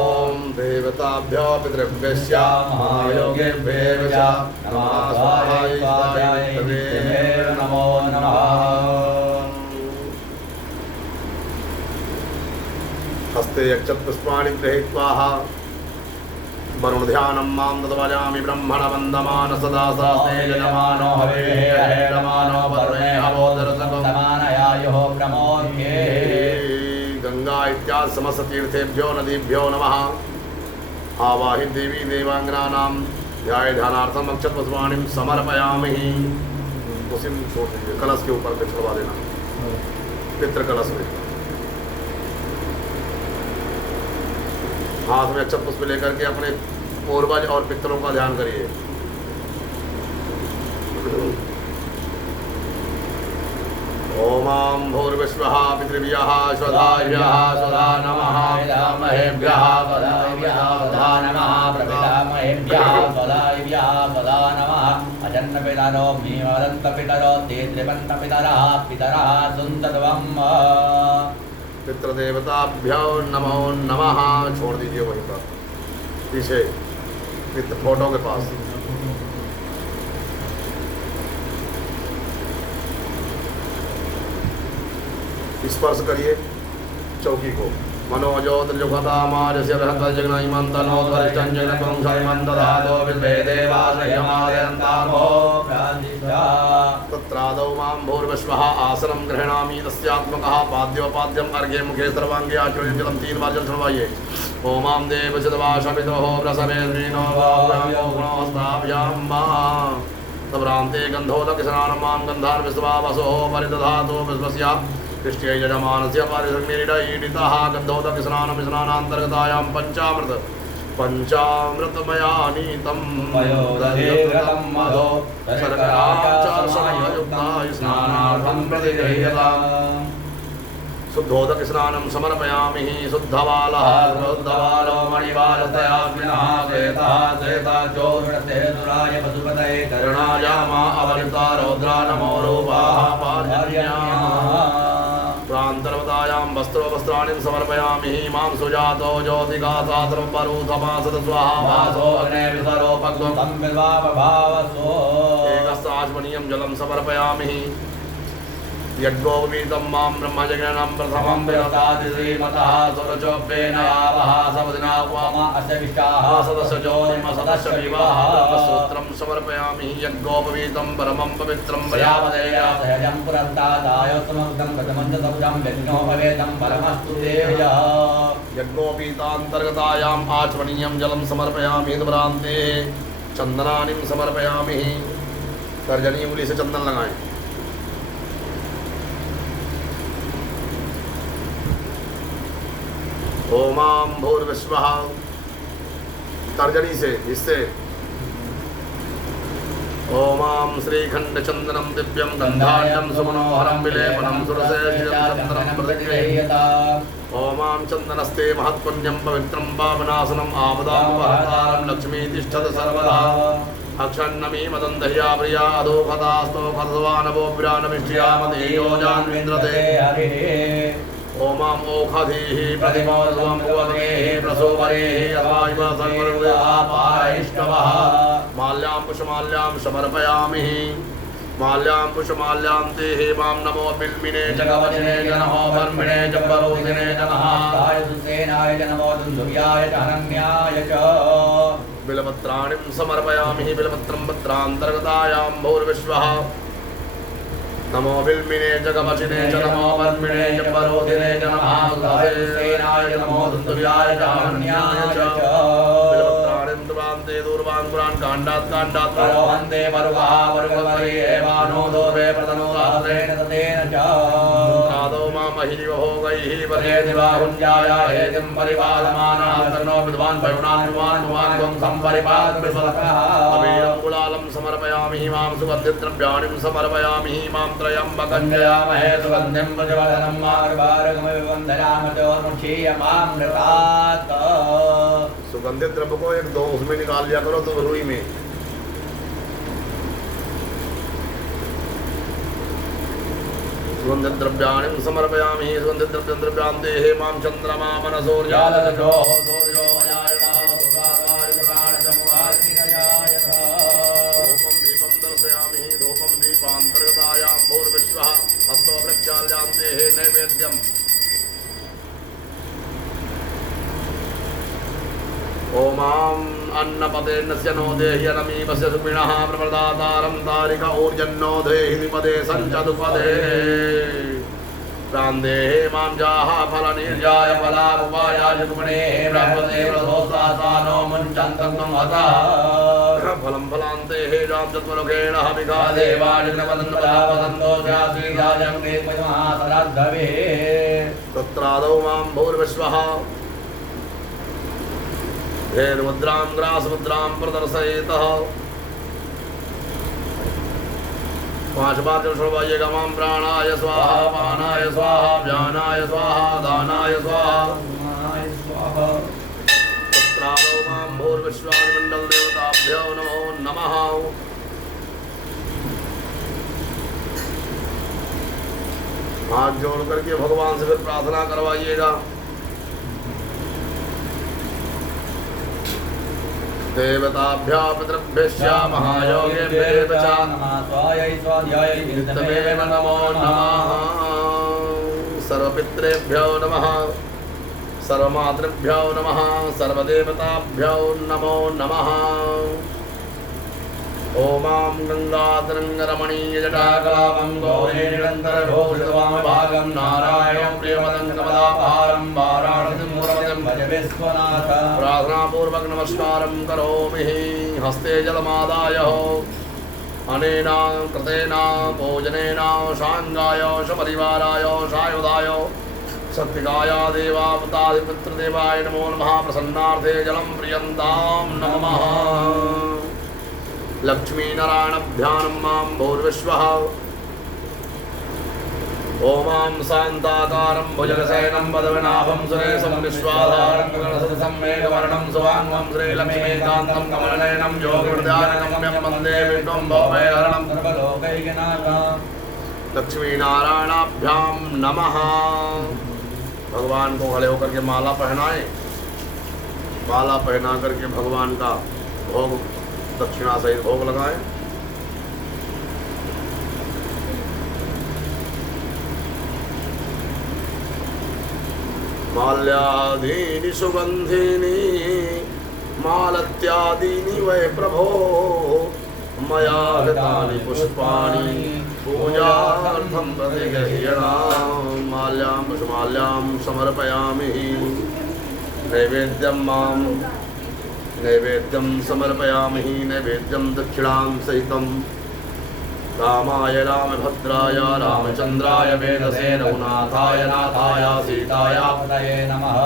ओम देवताभ्यो पितृभ्यश्च महायोगेभ्यो च नमः स्वाहायै स्वाध्यायै नित्यमेव नमो नमः। हस्ते यक्षपुष्पाणि गृहीत्वा वरुण ध्यानं मां दत्वाजामि ब्रह्मण वन्दमान सदा सहस्ते यजमानो हवेरमानो वरुणे हवोदरसगमानयायुः प्रमोद्ये। गंगा इत्यादि समस्त तीर्थेभ्यो नदीभ्यो नमः। आवाहित देवी देवांगनानां ध्याय ध्यानार्थम अक्षतपुष्पाणिं समर्पयामि। उसी छोड़ दीजिए, कलश के ऊपर पे छोड़वा देना, पितृ कलश में। हाथ में अक्षत पुष्प लेकर के अपने पूर्वज और पितरों का ध्यान करिए। ओमां भूर्विश्वः पितृभ्यः स्वधाभ्यः स्वधा नमः पितामहेभ्यः स्वधाभ्यः स्वधा नमः प्रपितामहेभ्यः स्वधाभ्यः स्वधा नमः अजन्मपितरो भीमवदन्तपितरो ते त्रिपन्तपितरः पितरः सुन्दरवं पितृदेवताभ्यो नमो नमः। छोड़ दीजिए वहीं पर पीछे पितृ फोटो के पास। स्पर्श करिए चौकी को। मनोजोतिर्जुखतामार्यस्य बृहद्वज्रग्नैमन्तनोद्वरिष्ठं जगन्वंशैमन्तधातो विद्वेदेवाश्रयमादयन्तामो तत्रादौ मां भूर्विश्वः आसनं गृह्णामि तस्यात्मकः पाद्योपाद्यम् अर्घ्ये मुखे सर्वाङ्गे आचमनीयं जलं 3 बार जल चढ़वाइए। ओम मां देवचिदवाशमितोः प्रसवेन्द्रीनो बाहुभ्यां गुणोस्ताभ्यां मा तव्रान्ते गन्धोदकस्नानं मां गन्धार्विश्वावसोः परिदधातो विश्वस्य कृष्ट्यै यजमानस्य पारिसम्मीरिडैडितः गन्धोदकस्नानं स्नानान्तर्गतायां पंचामृतमया नीतं मयोदधिघृतं मधो शर्कराचार्षणयुक्ताय स्नानार्थं प्रतिगृह्यताम्। शुद्धोदक स्नानं समर्पयामि शुद्धबालः शुद्धबालो मणिबालतयाग्निनः श्वेतः श्वेताचोर्णसेतुराय पशुपतये करुणायामा अवलिता रौद्रा नमो रूपाः पार्जन्याः। प्रान्तर्वतायां वस्त्राणि समर्पयामि मां सुजातो ज्योतिगासात्रपरूथमासद स्वाहा भासो अग्नेर्विसरोपग्वं तं विद्वावभावसो एकस्ताश्मनीयं जलं समर्पयामि। यज्ञोपवीतं मां ब्रह्मजज्ञनं प्रथमं विरताति श्रीमतः सुरचोपेन आवः सवदिना वामा अस्य विष्टाः सदस्य ज्योतिम सदस्य विवाहः सूत्रं समर्पयामि। यज्ञोपवीतं परमं पवित्रं वयावदेया सहजं पुरन्तादाय समग्रं गतमञ्जतभुजं यज्ञोपवेदं परमस्तु देवः। यज्ञोपवीतान्तर्गतायाम् आचमनीयं जलं समर्पयामि। प्रान्ते चन्दनानि समर्पयामि। तर्जनी उंगली से चंदन लगाएं। ओमां भूर्विश्वः तर्जनी से इससे ओमां श्रीखंडचंदनं दिव्यं गंधाढ्यं सुमनोहरं विलेपनं सुरसेचिरं प्रतिगृह्यताम्। ओमां चंदनस्ते महत्पुण्यं पवित्रं पावनासनम् आपदापहर्तारं लक्ष्मी तिष्ठत सर्वदा। अक्षन्नमी मदन्धया प्रिया अधोखतास्तो खद्वानवोभ्रानमिष्ट्यामदेयोजान्विन्द्रते ओमां ओखधीः प्रतिमोदं भुवदेः प्रसोपरेः अथाइव सर्वरूपापारैष्णवः। माल्यां पुष्पमाल्यां समर्पयामि। माल्यां पुष्पमाल्यां ते हेमां नमो बिल्मिने जगवचने च नमो वर्मिणे च परोधिने च नमः सुसेनाय च नमो दुन्दुभ्याय च हरण्याय च। बिलपत्राणिं समर्पयामि। बिलपत्रं पत्रान्तर्गतायां भूर्विश्वः नमो बिल्मिने जगवचिने च नमो वर्मिणे च परोधिने च नमः सुसेनाय च नमो दुन्दुभ्याय च हरण्याय च। बिलपत्राणिं दुर्वान्ते दूर्वाङ्कुरान् काण्डात् काण्डात् परोहन्ते परुगः परुगपरि एवानो दूर्वे प्रतनोदात्रेण ततेन च। आदौ मां महिलिवभोगैः परेति बाहुञ्जाया हेतिं परिपालमानः तन्नो विद्वान् पयुनान् त्वं सम्परिपात विसलकः। अबीरं गुलालं समर्पयामि। मां सुगन्धिद्रव्याणि समर्पयामि। मां त्र्यम्बकं जयामहे सुगन्धिं प्रजवदनं मार्गारगमविवन्दनामः चोर्मुक्षीयमामृतात्। सुगंधित द्रव्य को एक दो उसमें निकाल लिया करो तो रुई में। सुगंधित द्रव्याणि समर्पयामि। सुगंधित द्रव्यान्ते हेमां चन्द्रमा मनसोर्यादशो सूर्यो मयायतः सुखादाय प्राणसमुहाग्निरयायतः। धूपं दीपं दर्शयामि। धूपं दीपान्तर्गतायां भूर्विश्वः हस्तो प्रक्षाल्यांते नैवेद्यम्। ओमां अन्नपतेन्नस्य नो देहि अनमीवस्य सुपिणः प्रप्रदातारं तारिक ऊर्जन्नो देहि द्विपदे सञ्चतुपदे। प्रान्देः मां जाः फलनिर्याय फलामुपायाय सुपिणेः ब्रह्मदे रथोस्तासानो मुञ्चन्तं हतः। फलं फलान्तेः जां चत्वरुखेण हविका देवानिर्वदन्तो स्यासीराजं निर्मयमहासराद्धवे। तत्रादौ मां भूर्विश्वः मुद्रां ग्रासमुद्रां प्रदर्शयेतः। 5 बार जब छुड़वाइएगा। मां प्राणाय स्वाहा पानाय स्वाहा व्यानाय स्वाहा दानाय स्वाहा। तत्रादौ मां भूर्विश्वादिमण्डल देवताभ्यो नमो नमः। हाथ जोड़ करके भगवान से फिर प्रार्थना करवाइएगा। देवताभ्यः पितृभ्यश्च महायोगेभ्यः च नमो नमः। सर्वपितृभ्यो नमः सर्वमातृभ्यो नमः सर्वदेवताभ्यो नमो नमः। ओमां गंगातरंगरमणीयजटाकलापं गौरी निरन्तरघोषितवामभागं नारायणं प्रियमदं कमलापहारं वाराणसीं मूलपदं भज विश्वनाथ। प्रार्थनापूर्वक नमस्कारं करोमि। हस्ते जलमादाय अनेन कृतेन भोजनेन शांगाय सपरिवाराय सायुधाय सत्विकाय देवावताधिपितृदेवाय नमो नमः। प्रसन्नार्थे जलं प्रियन्तां नमः। लक्ष्मीनारायणभ्यां मां भूर्विश्वः। ओमां शान्ताकारं भुजगशयनं पदविनाभं सुरेशं विश्वाधारं गगनसदृशं मेघवर्णं सुवाङ्गं श्रीलक्ष्मीकान्तं कमलनयनं योगिहृदयानगम्यं वन्दे विष्णुं भवभयहरणं सर्वलोकैकनाथं। लक्ष्मीनारायणाभ्यां नमः। भगवान को खड़े होकर के माला पहनाएं। माला पहना करके भगवान का भोग दक्षिणा सहित भोग लगाएं। माल्यादीनि सुगंधीनि मालत्यादीनि वै प्रभो मया हृतानि पुष्पाणि पूजार्थं प्रतिगृह्यताम्। माल्यां पुष्पमाल्यां समर्पयामि। नैवेद्यं समर्पयामि। नैवेद्यं दक्षिणां सहितं रामाय रामभद्राय रामचंद्राय वेदसे रघुनाथाय नाथाय सीताय पतये नमः।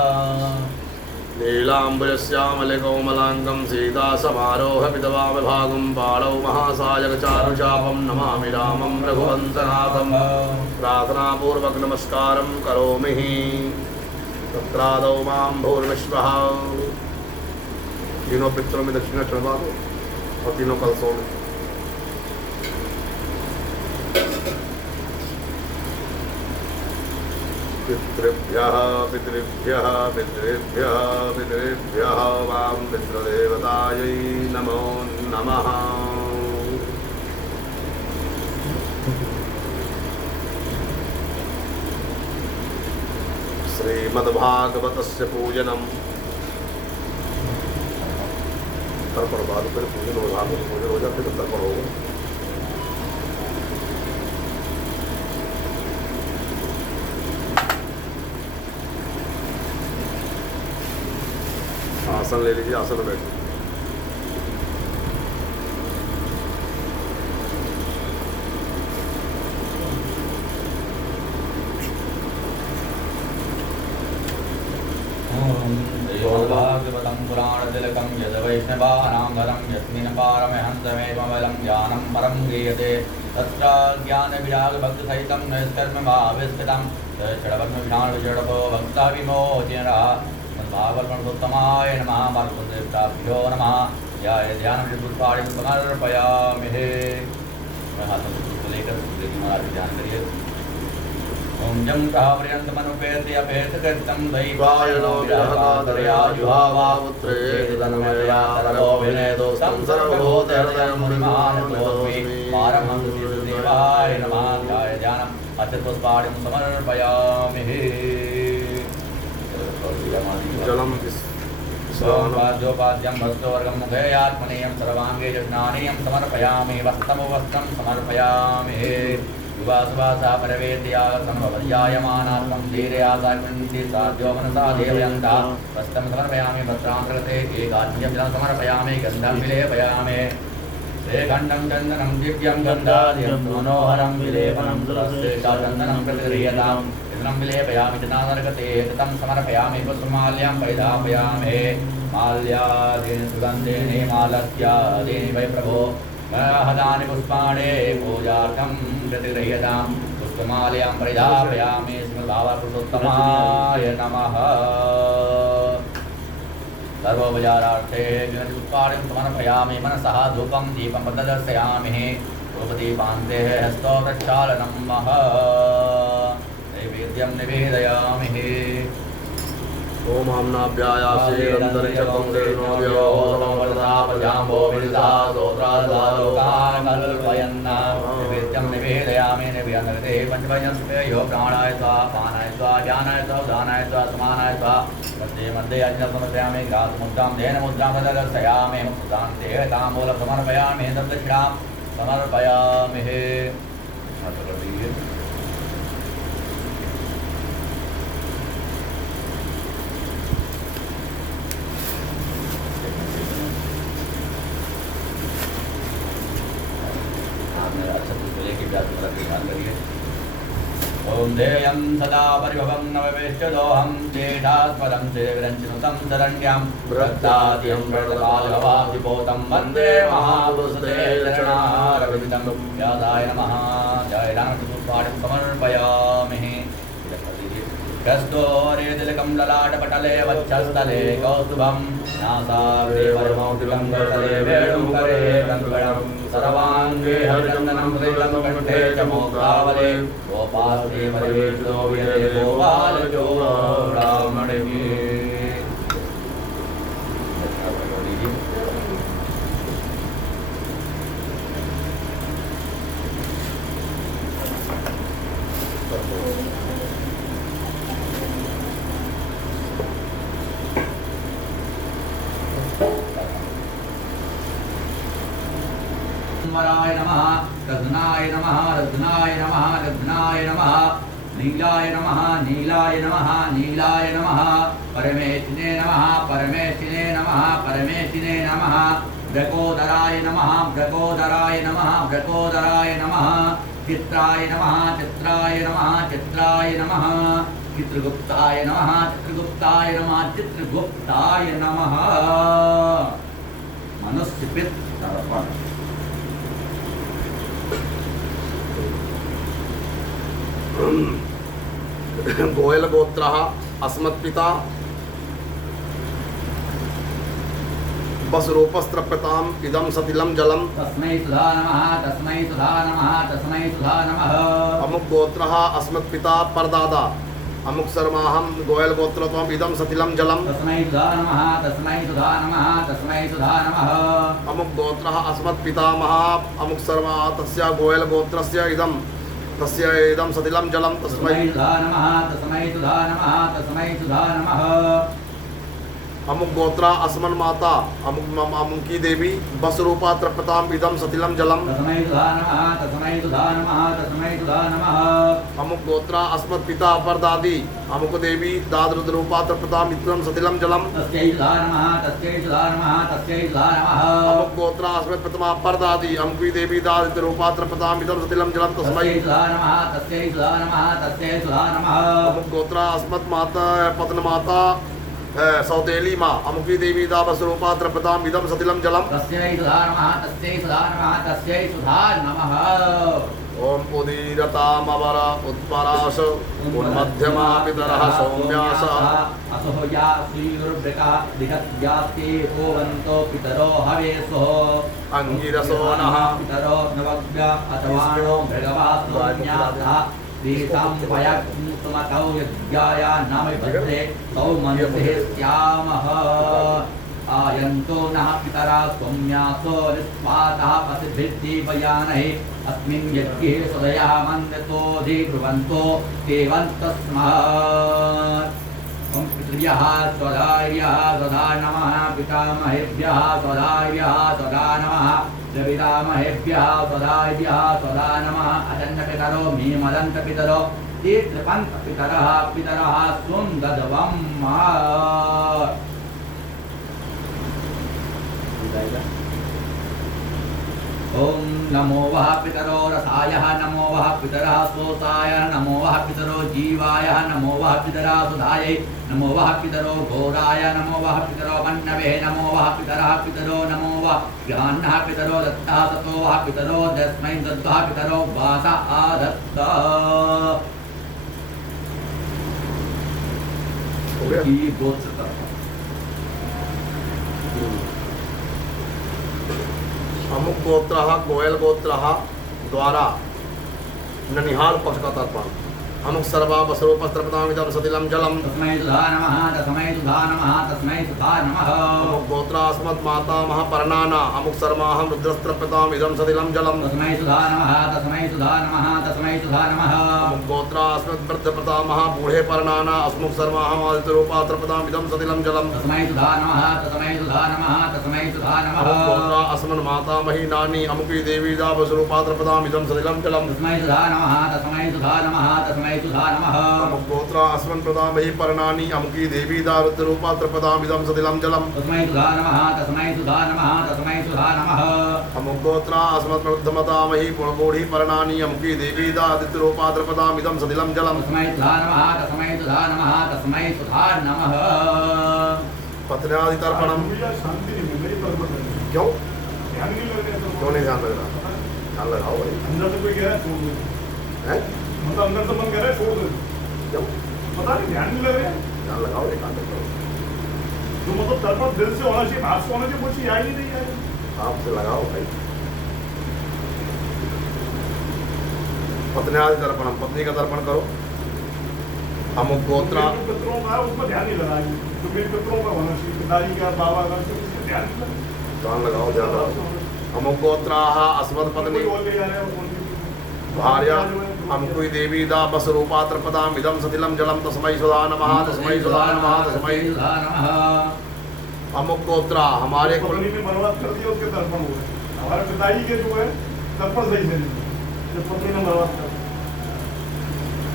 नीलाम्बरश्यामलकोमलाङ्गं सीतासमारोहपितवामभागं बाणौ महासायकचारुचापं नमामि रामं रघुवंशनाथं। प्रार्थनापूर्वक नमस्कारं करोमि। तत्रादौ मां भूर्विश्वः। तीनों पितरों में दक्षिणा चढ़वा दो और तीनों कलशों में। पितृभ्यः पितृभ्यः पितृभ्यः पितृभ्यः वां पितृदेवतायै नमो नमः। श्रीमद्भागवतस्य पूजनम् तर्पण बाद फिर पूजन हो जाता। पूजन हो जाते तो तर्पण होगा। आसन ले लीजिए। आसन में बैठिए। भागवतं पुराणतिलकं यद् वैष्णवानां वरं यस्मिन् पारमहंसमेव बलं ज्ञानं परं गीयते तत्र ज्ञानविरागभक्तिसहितं नैष्कर्म्यभाविस्थितं षड्वर्णविषाणविषडभो भक्ताविमोचनः। मद्भागवतोत्तमाय नमः। मार्गदेवताभ्यो नमः। ध्याय ध्यानं पुष्पाणि समर्पयामि। हाथों में पुष्प लेकर महाराज ध्यान करिए। ओम जं प्रापर्यन्तमनुपेत्य अपेतकृतं दैवायनो विरहकातरया जुहावापुत्रेति तन्मया तनोभिनेदो संसर्वभूतहृदयं मुनिमानतोऽस्मि। पारमहंसदेवाय नमः। ध्याय ध्यानम् अच्युतपुष्पाणिं समर्पयामि। जलम स्वाद्योपाद्यं वस्तुवर्गं मुखेयात्मनीयं सर्वाङ्गे जज्ञानीयं समर्पयामि। वस्त्रं समर्पयामि। युवासुवासा परवेद्यासमवद्यायमानात्मं धीरयासाग्निन्ति साध्यो मनसा देवयन्ता। वस्त्रं समर्पयामि। वस्त्रान्तर्गते एकात्म्यं जलं समर्पयामि। गन्धं विलेपयामि। श्रीखण्डं चन्दनं दिव्यं गन्धादिं मनोहरं विलेपनं सुरस्येषा चन्दनं प्रतिगृह्यताम्। इदं विलेपयामि जनान्तर्गते ततं समर्पयामि। पुष्पमाल्यां परिधापयामि। माल्यादीनि सुगन्धीनि मालत्यादीनि वै प्रभो हदानि पुष्पाणि पूजार्थं प्रतिगृह्यताम्। पुष्पमाल्यां परिधापयामि। श्रीमद्भागवतोत्तमाय नमः। सर्वोपचारार्थे पुष्पाणिं समर्पयामि। मनसः धूपं दीपं प्रदर्शयामि। धूपदीपान्ते हस्तोत्रक्षालनं नैवेद्यं निवेदयामि। ओम आम्नाभ्यायासे अंतरिक्षं देवो प्रजापजाम्बो विदिता सोत्रालोकान् कल्पयन्ना निवेद्यं निवेदयामि निवेदनते पंचभयं प्राणाय स्वाहा पानाय स्वाहा ज्ञानाय स्वाहा उदानाय स्वाहा समानाय स्वाहा मध्ये मध्ये अग्निं समर्पयामि गातमुद्रां धेन मुद्रां दर्शयामि मुक्तान्ते ताम्बूलं समर्पयामि दक्षिणां समर्पयामि। ओम देयं सदा परिभवं नववेश्चदोहं चेटास्पदं चिरविरञ्चिनुतं शरण्यं व्रतादियं व्रतकालवादिपोतं वन्दे महापुरुषते चरणारविन्दं व्यासाय नमः। जय रामचन्द्रपुष्पाणिं समर्पयामि। कस्तूरे तिलकं ललाटपटले वक्षस्थले कौस्तुभं नासाग्रे वरमौक्तिकं करतले वेणुकरे कङ्कणं सर्वाङ्गे हरिचन्दनं हृदयं कण्ठे च मोक्षावले गोपास्ते परिवेशितो विजये गोपालचूडामणिः। वराय नमः रत्नाय नमः रत्नाय नमः रत्नाय नमः नीलाय नमः नीलाय नमः नीलाय नमः परमेशिने नमः परमेशिने नमः परमेशिने नमः व्रकोदराय नमः व्रकोदराय नमः व्रकोदराय नमः चित्राय नमः चित्राय नमः चित्राय नमः चित्रगुप्ताय नमः चित्रगुप्ताय नमः चित्रगुप्ताय नमः मनुष्यपित तर्पण। गोयल गोत्र अस्मत्पिता बसरूपस्त्रप्यताम इदं सतिलं जलम तस्मै सुधा नमः तस्मै सुधा नमः तस्मै सुधा नमः। अमुक गोत्र अस्मत्पिता परदादा अमुक शर्माहम गोयल गोत्र त्वम इदं सतिलं जलम तस्मै सुधा नमः तस्मै सुधा नमः तस्मै सुधा नमः। अमुक गोत्र अस्मत्पितामह अमुक शर्मा तस्य गोयल गोत्रस्य इदं तस्य इदं सतिलं जलम तस्मै सुधा नमः तस्मै सुधा नमः तस्मै सुधा नमः। अमुक गोत्रा अस्मन माता अमुकी देवी बसरूपा तृप्ताम इदं सतिलं जलम तस्मै सुधा नमः तस्मै सुधा नमः तस्मै सुधा नमः। अमुक गोत्रा अस्मत् पिता परदादी अमुक देवी दादृद्रूपा तृप्ताम इदं सतिलं जलम तस्यै सुधा नमः तस्यै सुधा नमः तस्यै सुधा नमः। अमुक गोत्रा अस्मत् पिता परदादी अमुकी देवी दादृद्रूपा तृप्ताम इदं सतिलं जलम तस्मै सुधा नमः तस्यै सुधा नमः तस्यै सुधा नमः। अमुक गोत्रा अस्मत् माता पत्न माता सौतेली माँ अमुकी देवी दाबसरूपा तृप्ताम इदं सतिलं जलम तस्यै सुधा नमः तस्यै सुधा नमः तस्यै सुधा नमः। ओम उदीरतामवर उत्पराश उन्मध्यमा पितरः सौम्यासः असोया श्रीगुरुभ्यः दिगत्यास्ते होवन्तो पितरो हवेसो अंगिरसो नः पितरो नवभ्य अथवाणो भृगवासोन्यासः तेषां वयक्मुतमतौ यज्ञाया नाम भद्रे तौ मनसे स्यामः। आयन्तो नः पितरा सौम्यासो निस्वातः पतिभिर्दीपयानहि अस्मिन् यज्ञे सदया मन्दतोऽधिब्रुवन्तो देवन्तस्मात्। ॐ पितृभ्यः स्वधार्यः सदा नमः पितामहेभ्यः स्वधार्यः सदा नमः पितामहेभ्यः स्वधार्यः सदा नमः। अजन्यपितरो मीमदन्तपितरो तीर्थपन्तपितरः पितरः स्वं ददवम्। ओम नमो वः पितरो रसायः नमो वः पितरः सोताय नमो वः पितरो जीवाय नमो वः पितरः सुधायै नमो वः पितरो घोराय नमो वः पितरो मन्नवे नमो वः पितरः पितरो नमो वः ज्ञानः पितरो दत्तः ततो वः पितरो तस्मै दत्तः पितरो वास आदत्त। गोत्र अमुक गोत्र गोयल गोत्र द्वारा ननिहाल पक्ष का तर्पण अमुक सर्वा वस्त्रोपस्त्रपदामिदं सतिलं जलम तस्मै सुधा नमः तस्मै सुधा नमः तस्मै सुधा नमः अमुक गोत्रास्मत् मातामह पर्णाना अमुक सर्वाहं रुद्रस्त्रपदामिदं सतिलं जलम तस्मै सुधा नमः तस्मै सुधा नमः तस्मै सुधा नमः अमुक गोत्रास्मत् वृद्धप्रतामह बूढ़े पर्णाना अमुक सर्वाहं आदित्यरूपात्रपदामिदं सतिलं जलम तस्मै सुधा नमः तस्मै सुधा नमः तस्मै सुधा नमः अमुक गोत्रा अस्मन् मातामही नानी अमुकी देवी दावस्वरूपात्रपदामिदं सतिलं जलम तस्मै सुधा नमः तस्मै सुधा नमः तस्मै सुधा नमः अमुक गोत्रा अस्मन् प्रदामही पर्णानि अमुकी देवी दारुद्ररूपात्रपदामिदं सतिलं जलम तस्मै सुधा नमः तस्मै सुधा नमः तस्मै सुधा नमः अमुक गोत्रा अस्मत् वृद्धमतामही बूढ़ी पर्णानि अमुकी देवी दादित्यरूपात्रपदामिदं सतिलं जलम तस्मै सुधा नमः तस्मै सुधा नमः तस्मै सुधा नमः पत्न्यादि तर्पणम शांति नहीं मिल रही पर क्यों ध्यान नहीं लग रहा क्यों नहीं ध्यान लग रहा ध्यान लगाओ भाई अंदर से कोई कह रहा है छोड़ दो हैं मतलब अंदर से मन कह रहा है छोड़ दो क्यों पता नहीं ध्यान नहीं लग रहा है ध्यान लगाओ एकांत करो जो मतलब तर्पण दिल से होना चाहिए हाथ से होना चाहिए वो चीज आई नहीं है आपसे लगाओ भाई पत्न्यादि तर्पणम पत्नी का तर्पण करो अमुक गोत्रा पितरों का उसमें ध्यान नहीं लगा तो मेरे पितरों का होना चाहिए पिताजी का बाबा का उसमें ध्यान नहीं लगा ध्यान लगाओ ध्यान लगाओ अमुक गोत्राः अस्मत् पत्नी कोई और ले जा रहा है वो कौन भार्या अमुकी देवी दावस्वरूपात्रपदामिदं सतिलं जलम तस्मै सुधा नमः तस्मै सुधा नमः तस्मै सुधा नमः अमुक गोत्रा हमारे कुल पत्नी ने बर्बाद कर दिया उसके तर्पण हुए हमारे पिताजी के जो है तर्पण सही से नहीं जब पत्नी ने बर्बाद कर दिया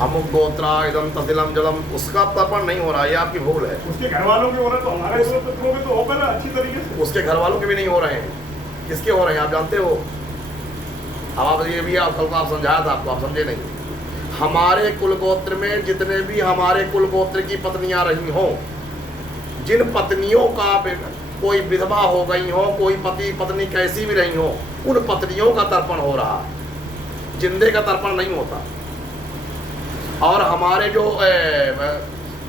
अमुक गोत्रा इदं तसिलं जलम उसका तर्पण नहीं हो रहा है ये आपकी भूल है उसके घर वालों के हो रहे तो हमारे पितरों के तो होगा ना अच्छी तरीके से उसके घर वालों के भी नहीं हो रहे हैं किसके हो रहे हैं आप जानते हो अब आप ये भी आप कल को आप समझाया था आपको आप समझे नहीं हमारे कुल गोत्र में जितने भी हमारे कुल गोत्र की पत्नियां रही हों जिन पत्नियों का कोई विधवा हो गई हो कोई पति पत्नी कैसी भी रही हो उन पत्नियों का तर्पण हो रहा है जिंदे का तर्पण नहीं होता और हमारे जो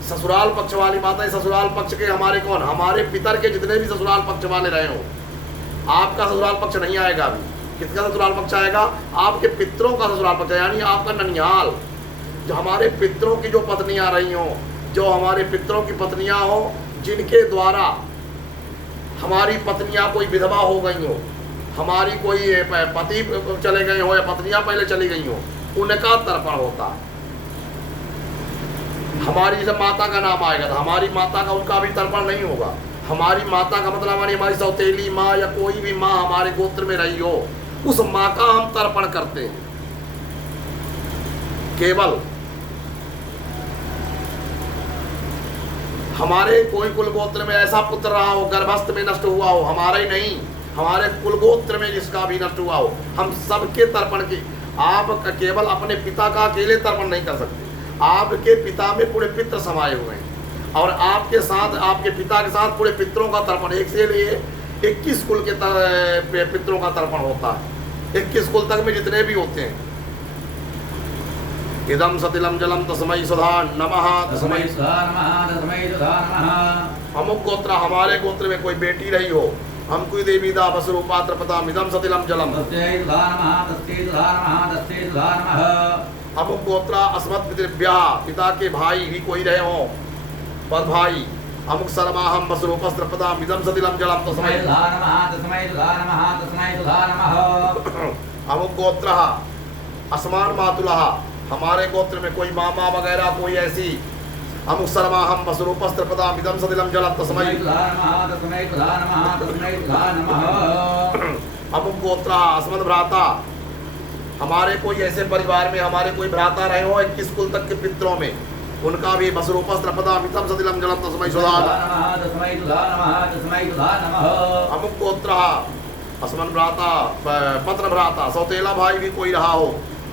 ससुराल पक्ष वाली माता है ससुराल पक्ष के हमारे कौन हमारे पितर के जितने भी ससुराल पक्ष वाले रहे हो आपका ससुराल पक्ष नहीं आएगा अभी किसका ससुराल पक्ष आएगा आपके पितरों का ससुराल पक्ष यानी आपका ननिहाल जो हमारे पितरों की जो पत्नियां रही हो जो हमारे पितरों की पत्नियां हो जिनके द्वारा हमारी पत्नियां कोई विधवा हो गई हो हमारी कोई पति चले गए हो या पत्नियां पहले चली गई हो उनका तर्पण होता है हमारी जब माता का नाम आएगा तो हमारी माता का उनका भी तर्पण नहीं होगा हमारी माता का मतलब हमारी सौतेली माँ या कोई भी माँ हमारे गोत्र में रही हो उस माँ का हम तर्पण करते हैं केवल हमारे कोई कुल गोत्र में ऐसा पुत्र रहा हो गर्भस्थ में नष्ट हुआ हो हमारा ही नहीं हमारे कुल गोत्र में जिसका भी नष्ट हुआ हो हम सबके तर्पण की आप केवल अपने पिता का अकेले तर्पण नहीं कर सकते आपके पिता में पूरे पितृ समाये हुए हैं और आपके साथ आपके पिता के साथ पूरे पितरों का तर्पण एक से लिए 21 कुल के पितरों का तर्पण होता है 21 कुल तक में जितने भी होते हैं इदम सतिलम जलम तस्मै सुधा नमः तस्मै सुधा नमः तस्मै सुधा नमः अमुक गोत्र हमारे गोत्र में कोई बेटी रही हो हमको देवी दावस्वरूपात्रपदाम इदम सतिलम जलम तस्मै सुधा नमः तस्मै सुधा नमः तस्मै सुधा नमः अमुक गोत्रा अस्मत् पितृभ्यः पिता के भाई भी कोई रहे हो पर भाई अमुक सर्वाहम वस्त्रोपस्त्रपदाम इदम सतिलम जलम तस्मै सुधा नमः तस्मै सुधा नमः तस्मै सुधा नमः अमुक गोत्र अस्मान मातुलः हमारे गोत्र में कोई मामा वगैरह कोई ऐसी अमुक सर्वाहम वस्त्रोपस्त्रपदाम इदम सतिलम जलम तस्मै सुधा नमः तस्मै सुधा नमः तस्मै सुधा नमः अमुक गोत्र अस्मद् भ्राता हमारे कोई ऐसे परिवार में हमारे कोई भ्राता रहे हो 21 कुल तक के पितरों में उनका भी वस्त्रोपस्त्रपदाम इदम सतिलम जलम तस्मै सुधा नमः तस्मै सुधा नमः तस्मै सुधा नमः अमुक गोत्र अस्मन् भ्राता पत्र भ्राता सौतेला भाई भी कोई रहा हो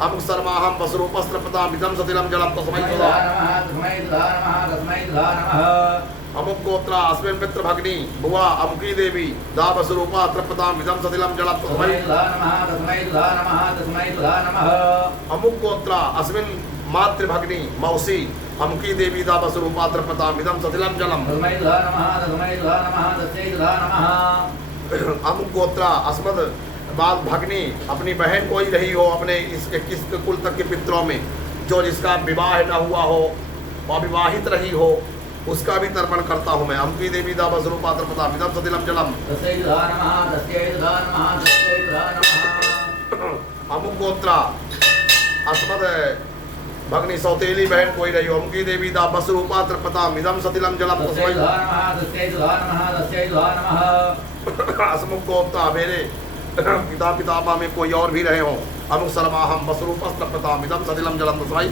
अमुक सर्वाहम वस्त्रोपस्त्रपदाम इदम सतिलम जलम तस्मै सुधा नमः तस्मै सुधा नमः तस्मै सुधा नमः अमुक गोत्र अस्मिन् मित्र भगिनी बुआ अमुकी देवी दावस्वरूपात्रपदाम इदम सतिलम जलम तस्मै सुधा नमः तस्मै सुधा नमः तस्मै सुधा नमः अमुक गोत्र अस्मिन् मातृभगिनी मौसी अमुकी देवी दावस्वरूपात्रपदाम इदम सतिलम जलम तस्मै सुधा नमः तस्मै सुधा नमः तस्मै सुधा नमः अमुक गोत्र अस्मद बाल भगिनी अपनी बहन कोई रही हो अपने इस 21 कुल तक के पितरों में जो जिसका विवाह न हुआ हो, अविवाहित रही हो, उसका भी तर्पण करता हूँ मैं। अम्बी देवी दाव स्वरूप पात्र पता विदम सतिलम जलम अमुक गोत्रा अस्मद भगनी सौतेली बहन कोई रही हो, अम्बी देवी दाव स्वरूप पात्र पता विदम सतिलम जलम असमुक गोप्ता मेरे पिता पितामह में कोई और भी रहे हो, अमुक शर्मा हम बसरूप अस्त्र मिदम सतिलम जलम तस्मै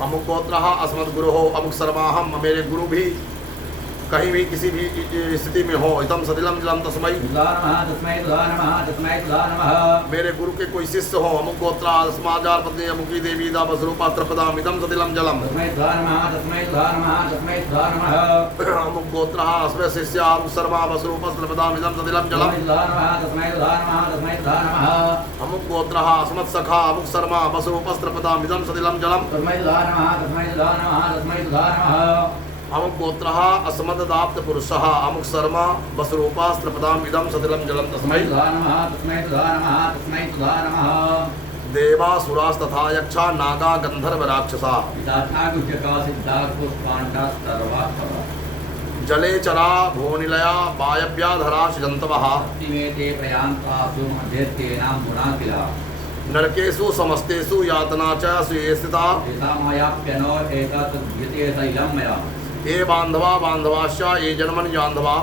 अमुक गोत्र अस्मद गुरु हो, अमुक शर्मा हम मेरे गुरु भी कहीं भी किसी भी स्थिति में हो, इदम सतिलम जलम तस्मै मेरे गुरु के कोई शिष्य हो, अमुक गोत्र अस्माजार पत्नी अमुकी देवी दा बसरूप अस्त्र मिदम सतिलम जलम अमुक गोत्र अस्मे शिष्य अमुक शर्मा बसरूप अस्त्र मिदम सतिलम जलम अमुक गोत्र अस्मत् सखा अमुक शर्मा बसरूप अस्त्र मिदम सतिलम जलम अमुक गोत्र अस्मद दाप्त पुरुष अमुक शर्मा बसरूपास्त्र इदम सतिलम जलम तस्मै देवासुरास्तथा यक्षा नागा गंधर्व राक्षसा जले चरा भुवनिलया वायव्याधरा जंतवः नरकेषु समस्तेषु यातना च स्थिता ये बांधवा बांधवाश्च ये जन्मन जांधवा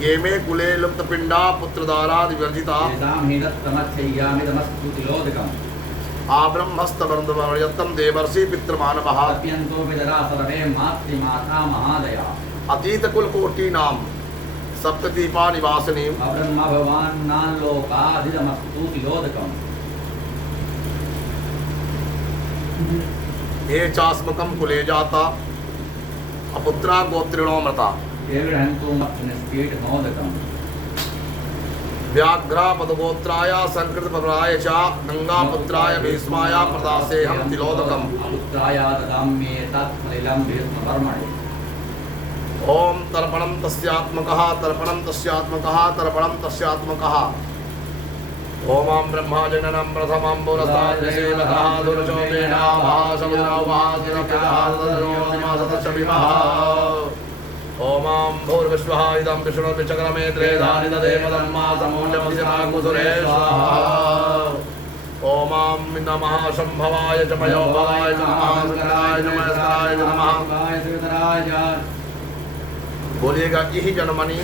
ये मे कुले लुप्त पिंडा पुत्रदारादि वर्जिता आब्रह्मस्तवर्णयत्तम देवर्षि पितृमानवः अतीत कुल कोटि नाम सप्तदीपा निवासिनी ये चास्मकम कुले जाता अपुत्रा गोत्रिणो मृता व्याघ्रा पदगोत्राय संकृत पराय च गंगापुत्राय भीष्माय प्रदासे हम तिलोदकम ओम तर्पणम तस्यात्मकः तर्पणम तस्यात्मकः तर्पणम तस्यात्मकः ओमां ब्रह्मा जननं प्रथमं पुरस्ताद्विषेवतः दुर्चोपेनाभासमुद्रावादिनपितः ओमां भूर्विश्वः इदं विष्णुर्विचक्रमे त्रेधानि ददेवदन्मा समूलमस्याकुसुरे ओमां नमः शम्भवाय च मयोभवाय च नमः शंकराय च महेश्वराय च नमः। बोलिएगा इहि जन्मनि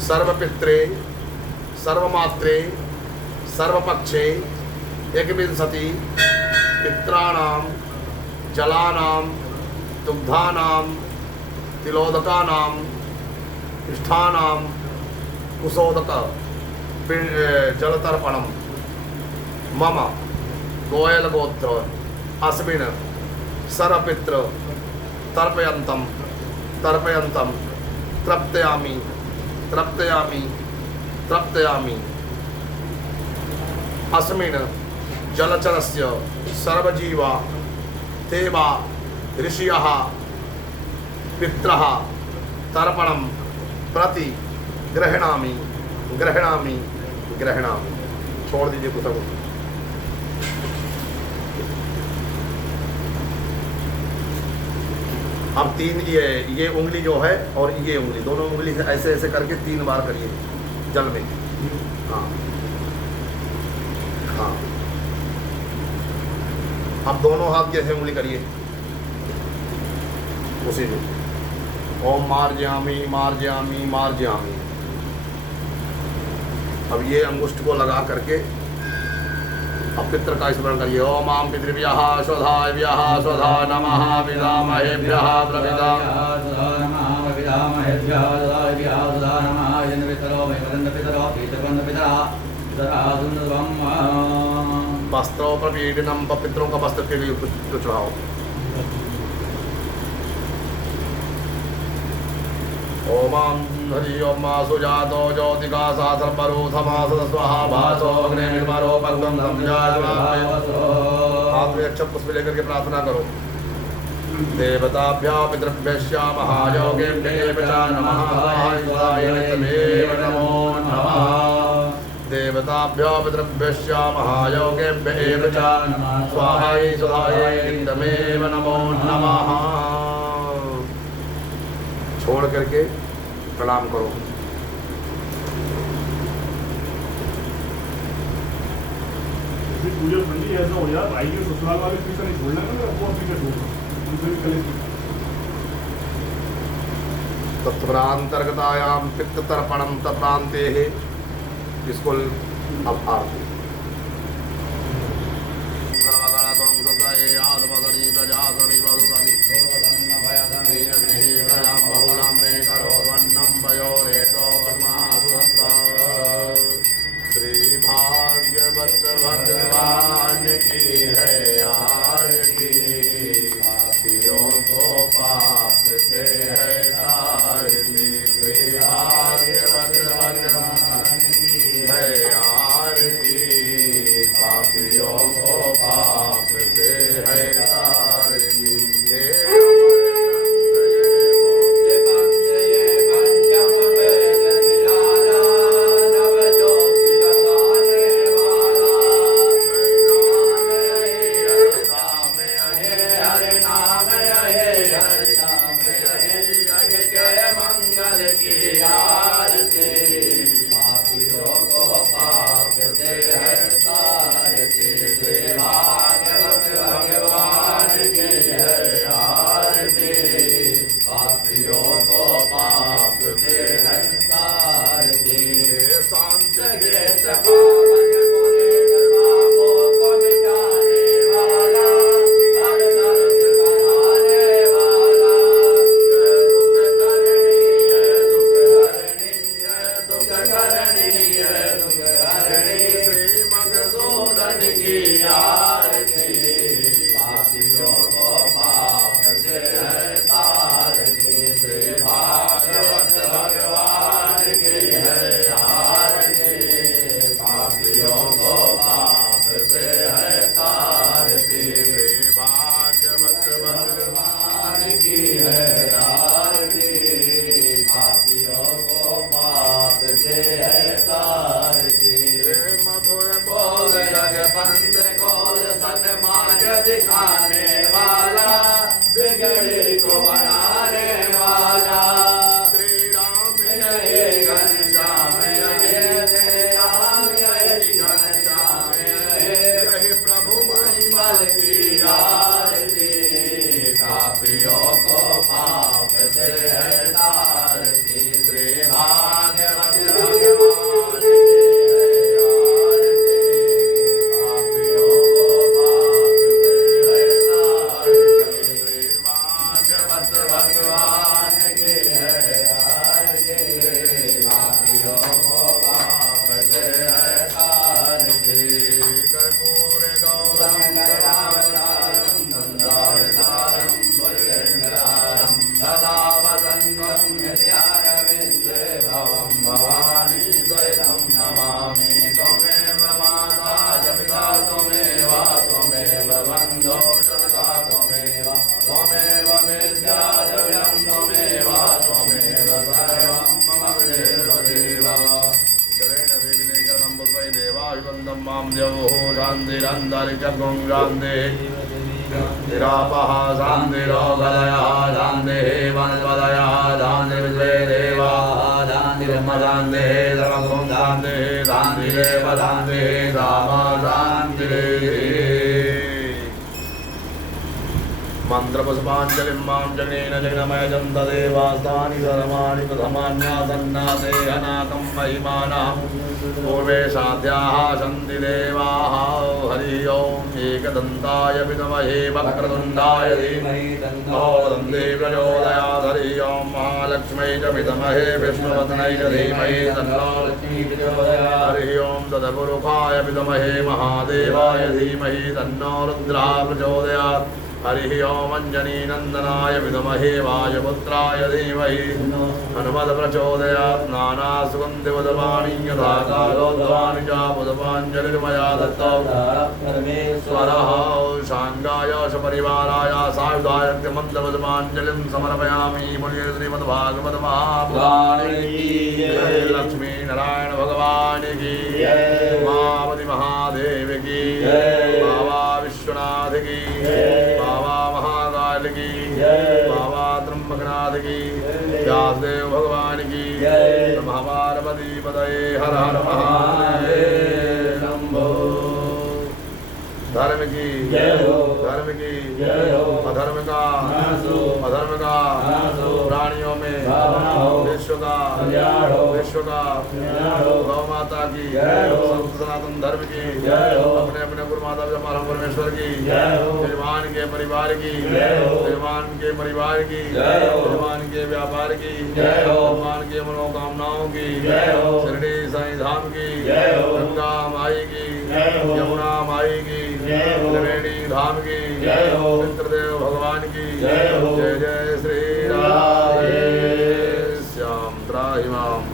सर्वपित्रे सर्वमात्रे सर्वपक्षे एकविंशति पित्राणां जलानां दुग्धानां तिलोदकानां पृष्ठानां कुसोदक जलतर्पणं मम गोयलगोत्र अस्मिन् सर्वपितृ तर्पयन्तं तर्पयन्तं तृप्तयामि तृप्तयामि तृप्तयामि अस्मिन् जलचरस्य सर्वजीवा देवा ऋषयः पितरः तर्पणं प्रति गृह्णामि गृह्णामि गृह्णामि। छोड़ दीजिए पुस्तक। अब तीन ये उंगली जो है और ये उंगली दोनों उंगली से ऐसे ऐसे करके 3 बार करिए जल में। हाँ हाँ अब दोनों हाथ जैसे उंगली करिए उसी में। ओम मार्जयामि मार्जयामि मार्जयामि। अब ये अंगुष्ठ को लगा करके अब पितृ का स्मरण करिए। ओम आम पितृभ्यः स्वधाभ्यः स्वधा नमः विदामहेभ्यः वस्त्रों पर पीड़नम पितरों का वस्त्र के लिए चढ़ाओ। ओमां हरि ओम सुजातो ज्योतिका साधर्मरोधमा सदस्वहा भासो अग्निर्मरो पद्मं संजायमाय। हाथ में अक्षत पुष्प लेकर के प्रार्थना करो। देवताभ्यः पितृभ्यश्च महायोगेभ्यः च नमः। नमो नमः। देवताभ्यो पितृभ्यश्च महायोगेभ्य एव च स्वाहायै स्वाहायै तमेव नमो नमः। छोड़ करके प्रणाम करो। पूजा बंदी ऐसा हो जाए भाई के ससुराल वाले पीछे नहीं छोड़ना ना, कौन पीछे छोड़ना दूसरे भी कले तत्प्रांतर्गतायां पित्त तर्पणम तप्रांते है। इसको अब आरती श्री भाग्यवत भगवान की है आरती, पापियों को पाप से है तारती। श्री भाग्यवत भगवान की है आरती, पापियों को पाप से है तारती। दिखाने वाला, बिगड़े को बनाने वाला, श्री राम जय घनश्याम जय राम जय घनश्याम जय प्रभु महिमल की आरती, पापियों को पाप से है तारती। श्री भागवत भगवान की भवानी सहितं नमामि। त्वमेव माता च पिता त्वमेव त्वमेव बन्धो सखा त्वमेव त्वमेव विद्या च विद्यं त्वमेव त्वमेव सर्वं मम देव। शरेण विघ्नेकरणं पुष्पै देवाभिवन्दं मां देवो शान्तिरन्तरिक्षं शान्तिः निरापः शान्तिरोगदयः शान्तिः वनस्पतयः शान्तिर्विश्वे देवाः शान्तिर्ब्रह्म शान्तिः सर्वं शान्तिः शान्तिरेव शान्तिः सामा शान्तिः। मन्त्रपुष्पाञ्जलिं मां जगनेन जगन्मयजं तदेवास्तानि सर्वाणि प्रथमान्यासन्नासे अनाकं महिमानः पूर्वे साध्याः सन्ति देवाः। हरिः ओम् एकदन्ताय विद्महे वक्रतुण्डाय धीमहि तन्नो दन्ति प्रचोदयात्। हरिः ओम् महालक्ष्मै च विद्महे विष्णुपत्न्यै च धीमहि तन्नो लक्ष्मी प्रचोदयात्। हरिः ओम् तदपुरुषाय विद्महे महादेवाय धीमहि तन्नो रुद्रः प्रचोदयात्। हरिः ओम अंजनी नंदनाय विद्महे वायुपुत्राय धीमहि हनुमत्प्रचोदयात् नानासुगन्धिवदवाणी यथा कालोद्भवानि च पुष्पाञ्जलिर्मया दत्तौ स्वरः शाङ्गाय सपरिवाराय सायुधाय मन्त्रपुष्पाञ्जलिं समर्पयामि मुनिः श्रीमद्भागवत महापुराणे लक्ष्मी नारायण भगवान की मावती महादेव की बाबा विश्वनाथ की बाबा महाकाल की बाबा त्र्यंबकनाथ की व्यासदेव भगवान की नमः पार्वती पतये हर हर महादेव शंभो धर्म की धर्म की अधर्म का प्राणियों में विश्व का गौ माता की संत सनातन धर्म की अपने अपने गुरु माता परम परमेश्वर की यजमान के परिवार की यजमान के परिवार की यजमान के व्यापार की यजमान के मनोकामनाओं की शिरडी साईं धाम की गंगा माई की यमुना माई की त्रिवेणी धाम की मित्रदेव भगवान की जय जय श्री राधे श्याम त्राहि माम